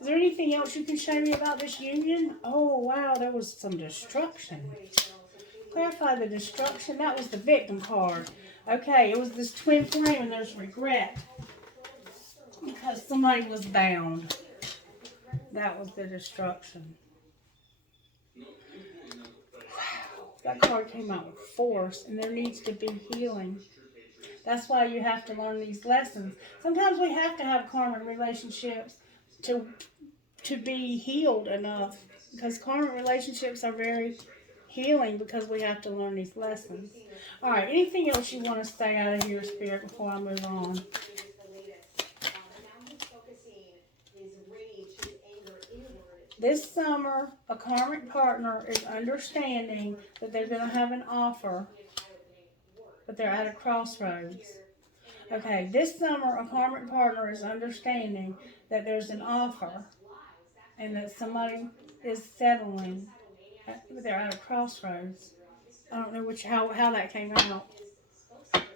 Is there anything else you can show me about this union? Oh, wow, there was some destruction. Clarify the destruction. That was the victim card. Okay, it was this twin flame, and there's regret because somebody was bound. That was the destruction. Wow, that card came out with force, and there needs to be healing. That's why you have to learn these lessons. Sometimes we have to have karmic relationships to be healed enough, because karmic relationships are very healing because we have to learn these lessons. All right, anything else you want to say out of here, Spirit, before I move on? This summer, a karmic partner is understanding that they're going to have an offer, but they're at a crossroads. Okay, this summer, a karmic partner is understanding that there's an offer and that somebody is settling. They're at a crossroads. I don't know how that came out.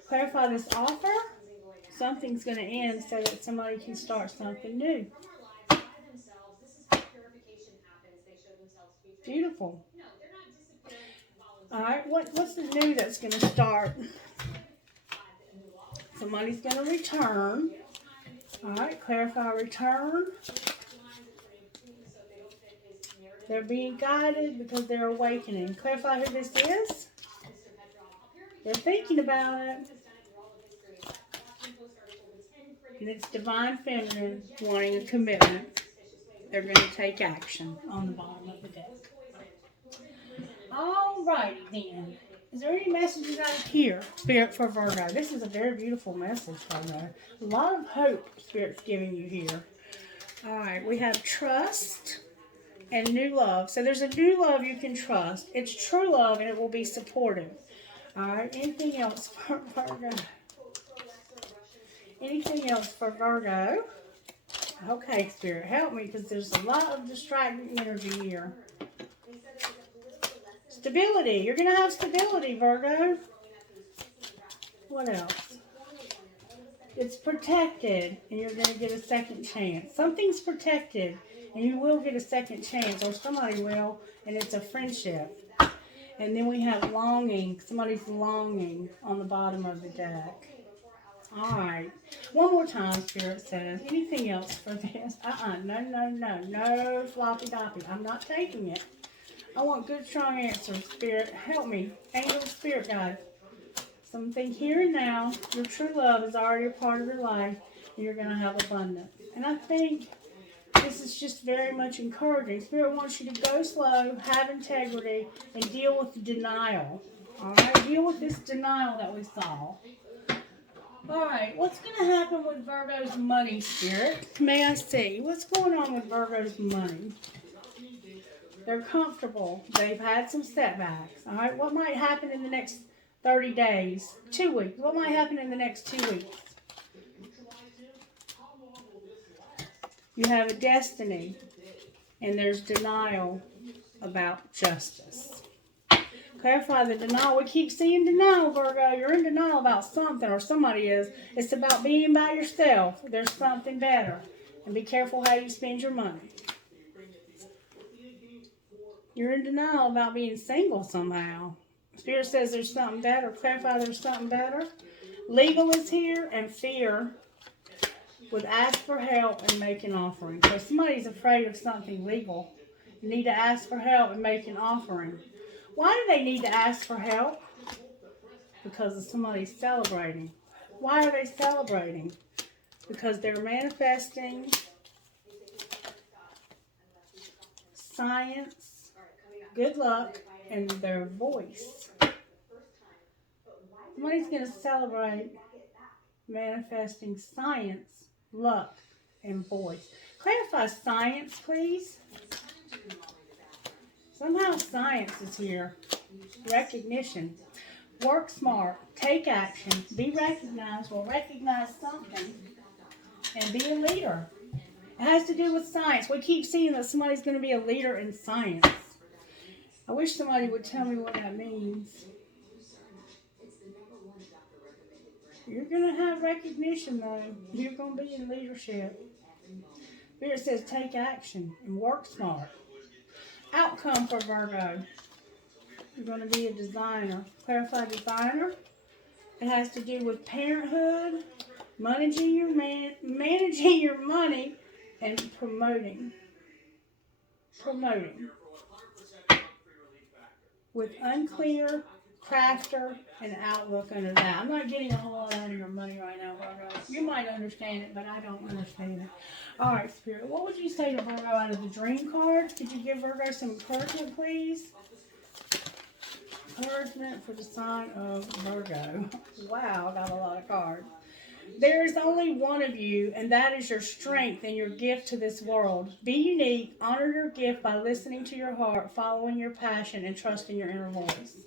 Clarify this offer. Something's going to end so that somebody can start something new. Beautiful. All right, what's the new that's going to start? Somebody's going to return. All right, clarify return. They're being guided because they're awakening. Clarify who this is. They're thinking about it. And it's divine feminine wanting a commitment. They're going to take action on the bottom of the deck. All righty then. Is there any messages out here, Spirit, for Virgo? This is a very beautiful message, Virgo. A lot of hope Spirit's giving you here. All right, we have trust and new love. So there's a new love you can trust. It's true love, and it will be supportive. All right, anything else for Virgo? Anything else for Virgo? Okay, Spirit, help me, because there's a lot of distracting energy here. Stability. You're going to have stability, Virgo. What else? It's protected, and you're going to get a second chance. Something's protected, and you will get a second chance, or somebody will, and it's a friendship. And then we have longing. Somebody's longing on the bottom of the deck. Alright. One more time, Spirit says. Anything else for this? No floppy doppy. I'm not taking it. I want good, strong answers. Spirit, help me. Angel, Spirit guide. Something here and now. Your true love is already a part of your life, and you're going to have abundance. And I think this is just very much encouraging. Spirit wants you to go slow, have integrity, and deal with the denial. Alright? Deal with this denial that we saw. Alright, what's going to happen with Virgo's money, Spirit? May I see? What's going on with Virgo's money? They're comfortable. They've had some setbacks. Alright, what might happen in the next 30 days? 2 weeks. What might happen in the next 2 weeks? You have a destiny, and there's denial about justice. Clarify the denial. We keep seeing denial, Virgo. You're in denial about something, or somebody is. It's about being by yourself. There's something better. And be careful how you spend your money. You're in denial about being single somehow. Spirit says there's something better. Clarify there's something better. Legal is here, and fear would ask for help and make an offering. So somebody's afraid of something legal. You need to ask for help and make an offering. Why do they need to ask for help? Because somebody's celebrating. Why are they celebrating? Because they're manifesting science, good luck, and their voice. Somebody's going to celebrate manifesting science, luck, and voice. Clarify science, please. Somehow science is here. Recognition. Work smart. Take action. Be recognized. Or recognize something. And be a leader. It has to do with science. We keep seeing that somebody's going to be a leader in science. I wish somebody would tell me what that means. You're going to have recognition, though. You're going to be in leadership. Spirit says take action and work smart. Outcome for Virgo. You're going to be a designer. Clarify designer. It has to do with parenthood, managing your money, and promoting. With unclear crafter and outlook under that. I'm not getting a whole lot out of your money right now, Virgo. You might understand it, but I don't understand it. All right, Spirit. What would you say to Virgo out of the dream card? Could you give Virgo some encouragement, please? Encouragement for the sign of Virgo. Wow, I got a lot of cards. There is only one of you, and that is your strength and your gift to this world. Be unique. Honor your gift by listening to your heart, following your passion, and trusting your inner voice.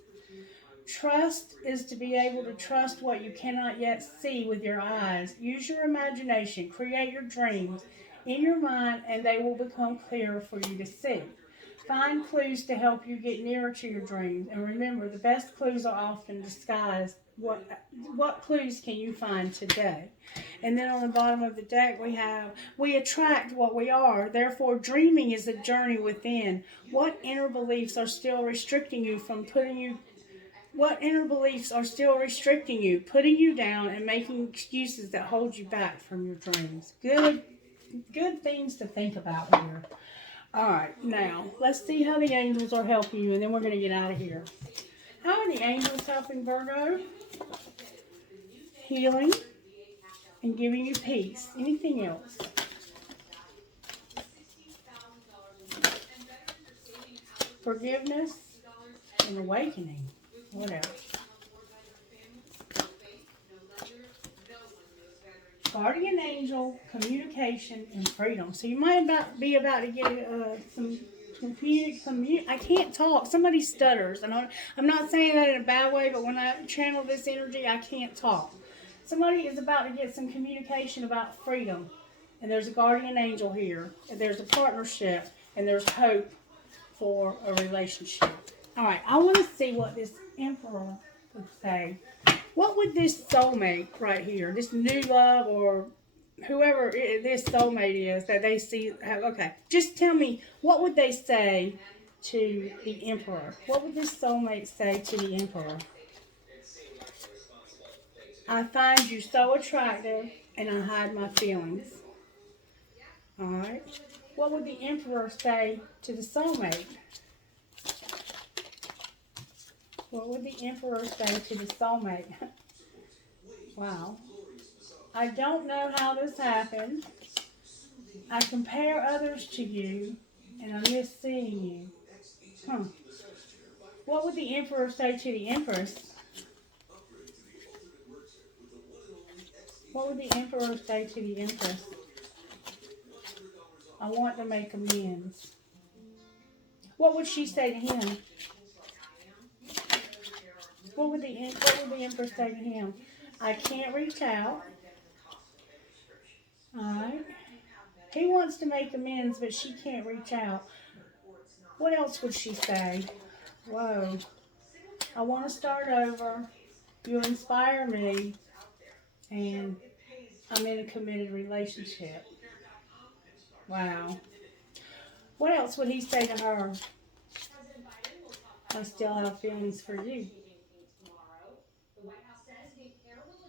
Trust is to be able to trust what you cannot yet see with your eyes. Use your imagination. Create your dreams in your mind, and they will become clearer for you to see. Find clues to help you get nearer to your dreams. And remember, the best clues are often disguised. What clues can you find today? And then on the bottom of the deck we attract what we are. Therefore, dreaming is a journey within. What inner beliefs are still restricting you from putting you down and making excuses that hold you back from your dreams? Good things to think about here. All right, now let's see how the angels are helping you, and then we're going to get out of here. How are the angels helping Virgo? Healing and giving you peace. Anything else? Forgiveness and awakening. What else? Guardian angel, communication, and freedom. So you might be about to get some I can't talk. Somebody stutters. And I'm not saying that in a bad way, but when I channel this energy, I can't talk. Somebody is about to get some communication about freedom. And there's a guardian angel here. And there's a partnership. And there's hope for a relationship. All right, I want to see what this Emperor would say. What would this soulmate right here, this new love or whoever this soulmate is that they see, okay, just tell me, what would they say to the Emperor? What would this soulmate say to the Emperor? I find you so attractive, and I hide my feelings. Alright. What would the Emperor say to the soulmate? What would the Emperor say to the soulmate? Wow. I don't know how this happened. I compare others to you, and I miss seeing you. Huh. What would the Emperor say to the Empress? What would the Emperor say to the Empress? I want to make amends. What would she say to him? What would the Empress say to him? I can't reach out. Alright. He wants to make amends, but she can't reach out. What else would she say? Whoa. I want to start over. You inspire me. And I'm in a committed relationship. Wow. What else would he say to her? I still have feelings for you.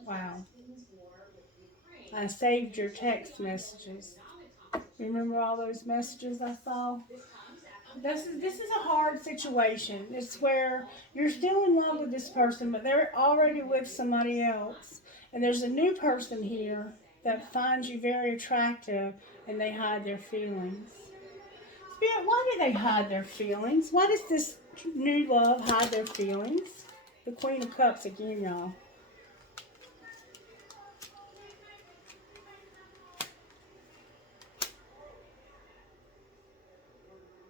Wow. I saved your text messages. Remember all those messages I saw? This is a hard situation. It's where you're still in love with this person, but they're already with somebody else. And there's a new person here that finds you very attractive, and they hide their feelings. Spirit, why do they hide their feelings? Why does this new love hide their feelings? The Queen of Cups again, y'all.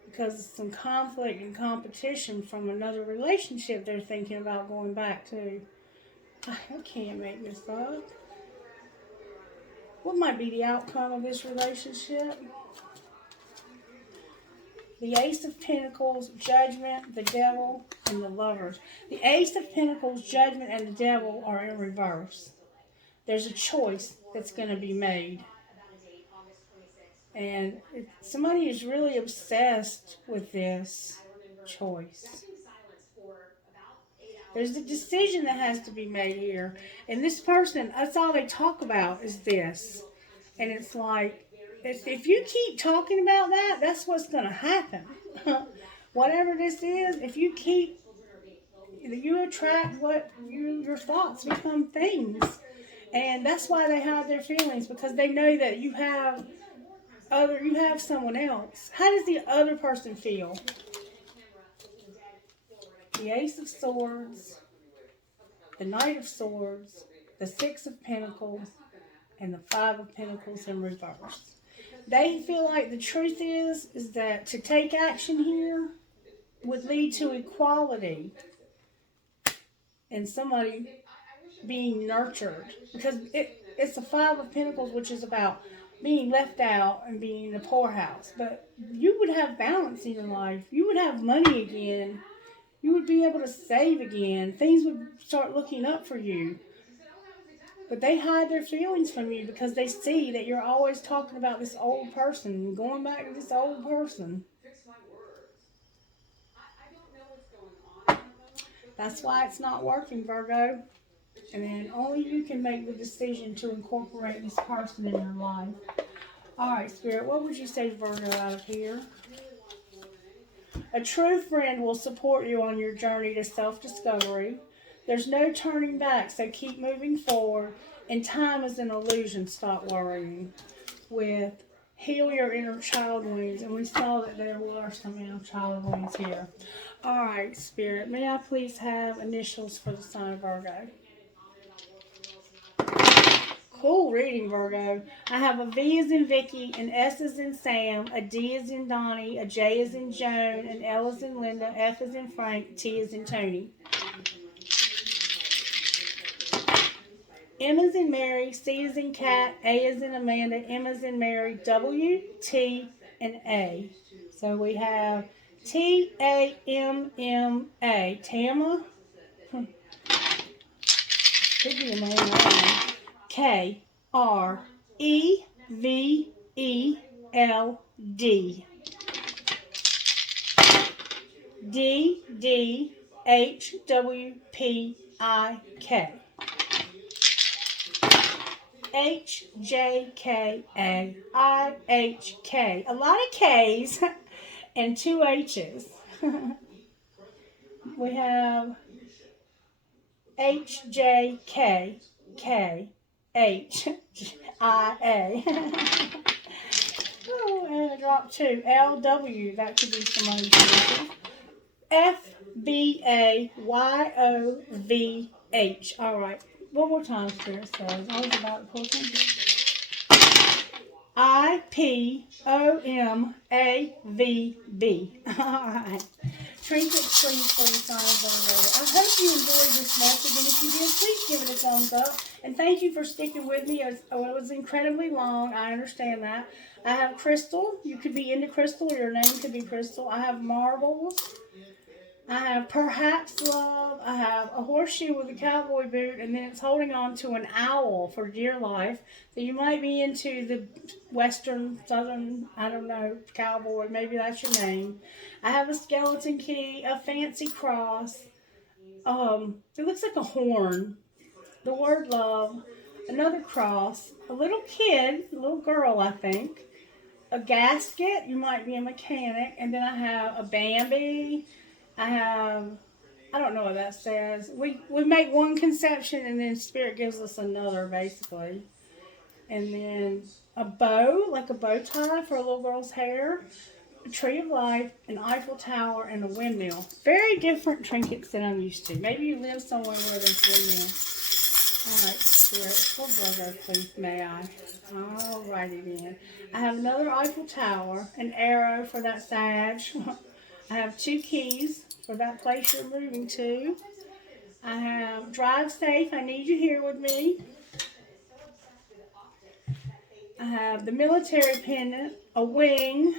Because of some conflict and competition from another relationship they're thinking about going back to. I can't make this up. What might be the outcome of this relationship? The Ace of Pentacles, Judgment, the Devil, and the Lovers. The Ace of Pentacles, Judgment, and the Devil are in reverse. There's a choice that's going to be made. And somebody is really obsessed with this choice. There's a decision that has to be made here. And this person, that's all they talk about is this. And it's like, if you keep talking about that, that's what's going to happen. Whatever this is, if you keep, you attract what your thoughts become things. And that's why they hide their feelings, because they know that you have someone else. How does the other person feel? The Ace of Swords, the Knight of Swords, the Six of Pentacles, and the Five of Pentacles in reverse. They feel like the truth is that to take action here would lead to equality and somebody being nurtured. Because it's the Five of Pentacles, which is about being left out and being in the poorhouse. But you would have balance in your life. You would have money again. You would be able to save again. Things would start looking up for you. But they hide their feelings from you because they see that you're always talking about this old person and going back to this old person. That's why it's not working, Virgo. And then only you can make the decision to incorporate this person in your life. Alright, Spirit, what would you say to Virgo out of here? A true friend will support you on your journey to self-discovery. There's no turning back, so keep moving forward. And time is an illusion, stop worrying. With heal your inner child wounds. And we saw that there were some inner child wounds here. Alright, Spirit, may I please have initials for the sign of Virgo? Cool reading, Virgo. I have a V as in Vicky, an S as in Sam, a D as in Donnie, a J as in Joan, an L as in Linda, F as in Frank, T as in Tony. M as in Mary, C as in Cat, A as in Amanda, M as in Mary, W, T, and A. So we have T-A-M-M-A. Tama. Could be a name wrong. K-R-E-V-E-L-D. D-D-H-W-P-I-K. HJKAIHK. A lot of K's and 2 H's. We have HJKKHIA. Oh, and I dropped 2. LW. That could be some money. FBAYOVH. All right. One more time, Spirit says. I was about to pull something. IPOMAVB. All right. Trinkets, please, for the signs of the I hope you enjoyed this message, and if you did, please give it a thumbs up. And thank you for sticking with me. It was incredibly long. I understand that. I have crystal. You could be into crystal. Your name could be crystal. I have marbles. I have perhaps love. I have a horseshoe with a cowboy boot, and then it's holding on to an owl for dear life. So you might be into the western, southern, I don't know, cowboy. Maybe that's your name. I have a skeleton key, a fancy cross. It looks like a horn. The word love. Another cross. A little kid, a little girl, I think. A gasket. You might be a mechanic. And then I have a Bambi. I don't know what that says. We make one conception and then Spirit gives us another, basically. And then a bow, like a bow tie for a little girl's hair. A tree of life, an Eiffel Tower, and a windmill. Very different trinkets than I'm used to. Maybe you live somewhere where there's windmills. All right, Spirit, for Virgo, please, may I? All righty then. I have another Eiffel Tower, an arrow for that Sag. I have 2 keys for that place you're moving to. I have drive safe. I need you here with me. I have the military pendant, a wing,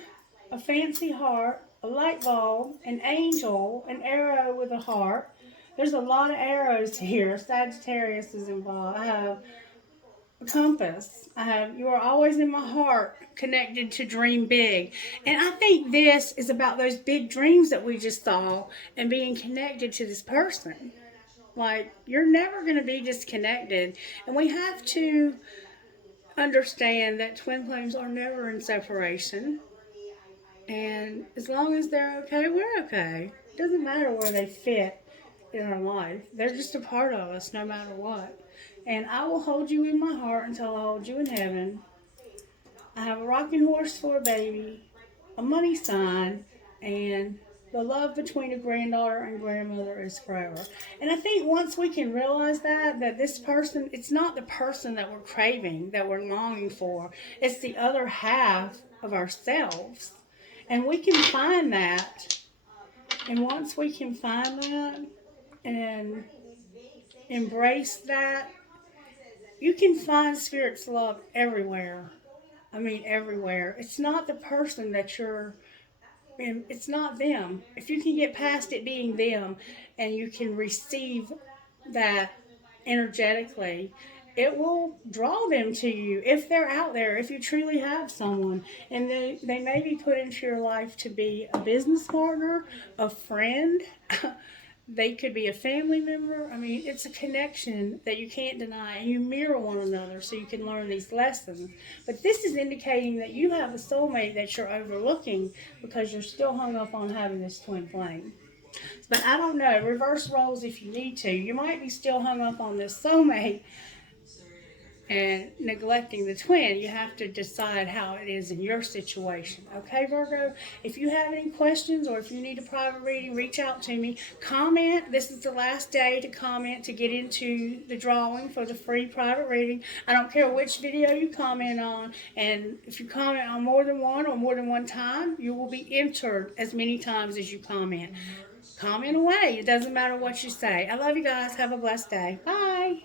a fancy heart, a light bulb, an angel, an arrow with a heart. There's a lot of arrows here. Sagittarius is involved. I have a compass. I have you are always in my heart, connected to dream big. And I think this is about those big dreams that we just saw and being connected to this person. Like, you're never going to be disconnected. And we have to understand that twin flames are never in separation. And as long as they're okay, we're okay. It doesn't matter where they fit in our life. They're just a part of us no matter what. And I will hold you in my heart until I hold you in heaven. I have a rocking horse for a baby, a money sign, and the love between a granddaughter and grandmother is forever. And I think once we can realize that this person, it's not the person that we're craving, that we're longing for. It's the other half of ourselves. And we can find that. And once we can find that and embrace that, you can find Spirit's love everywhere. I mean, everywhere. It's not the person that it's not them. If you can get past it being them and you can receive that energetically, it will draw them to you if they're out there, if you truly have someone. And they may be put into your life to be a business partner, a friend. They could be a family member. I mean, it's a connection that you can't deny, and you mirror one another so you can learn these lessons. But this is indicating that you have a soulmate that you're overlooking because you're still hung up on having this twin flame. But I don't know. Reverse roles if you need to. You might be still hung up on this soulmate and neglecting the twin. You have to decide how it is in your situation. Okay, Virgo? If you have any questions or if you need a private reading, reach out to me. Comment. This is the last day to comment to get into the drawing for the free private reading. I don't care which video you comment on. And if you comment on more than one or more than one time, you will be entered as many times as you comment. Comment away. It doesn't matter what you say. I love you guys. Have a blessed day. Bye.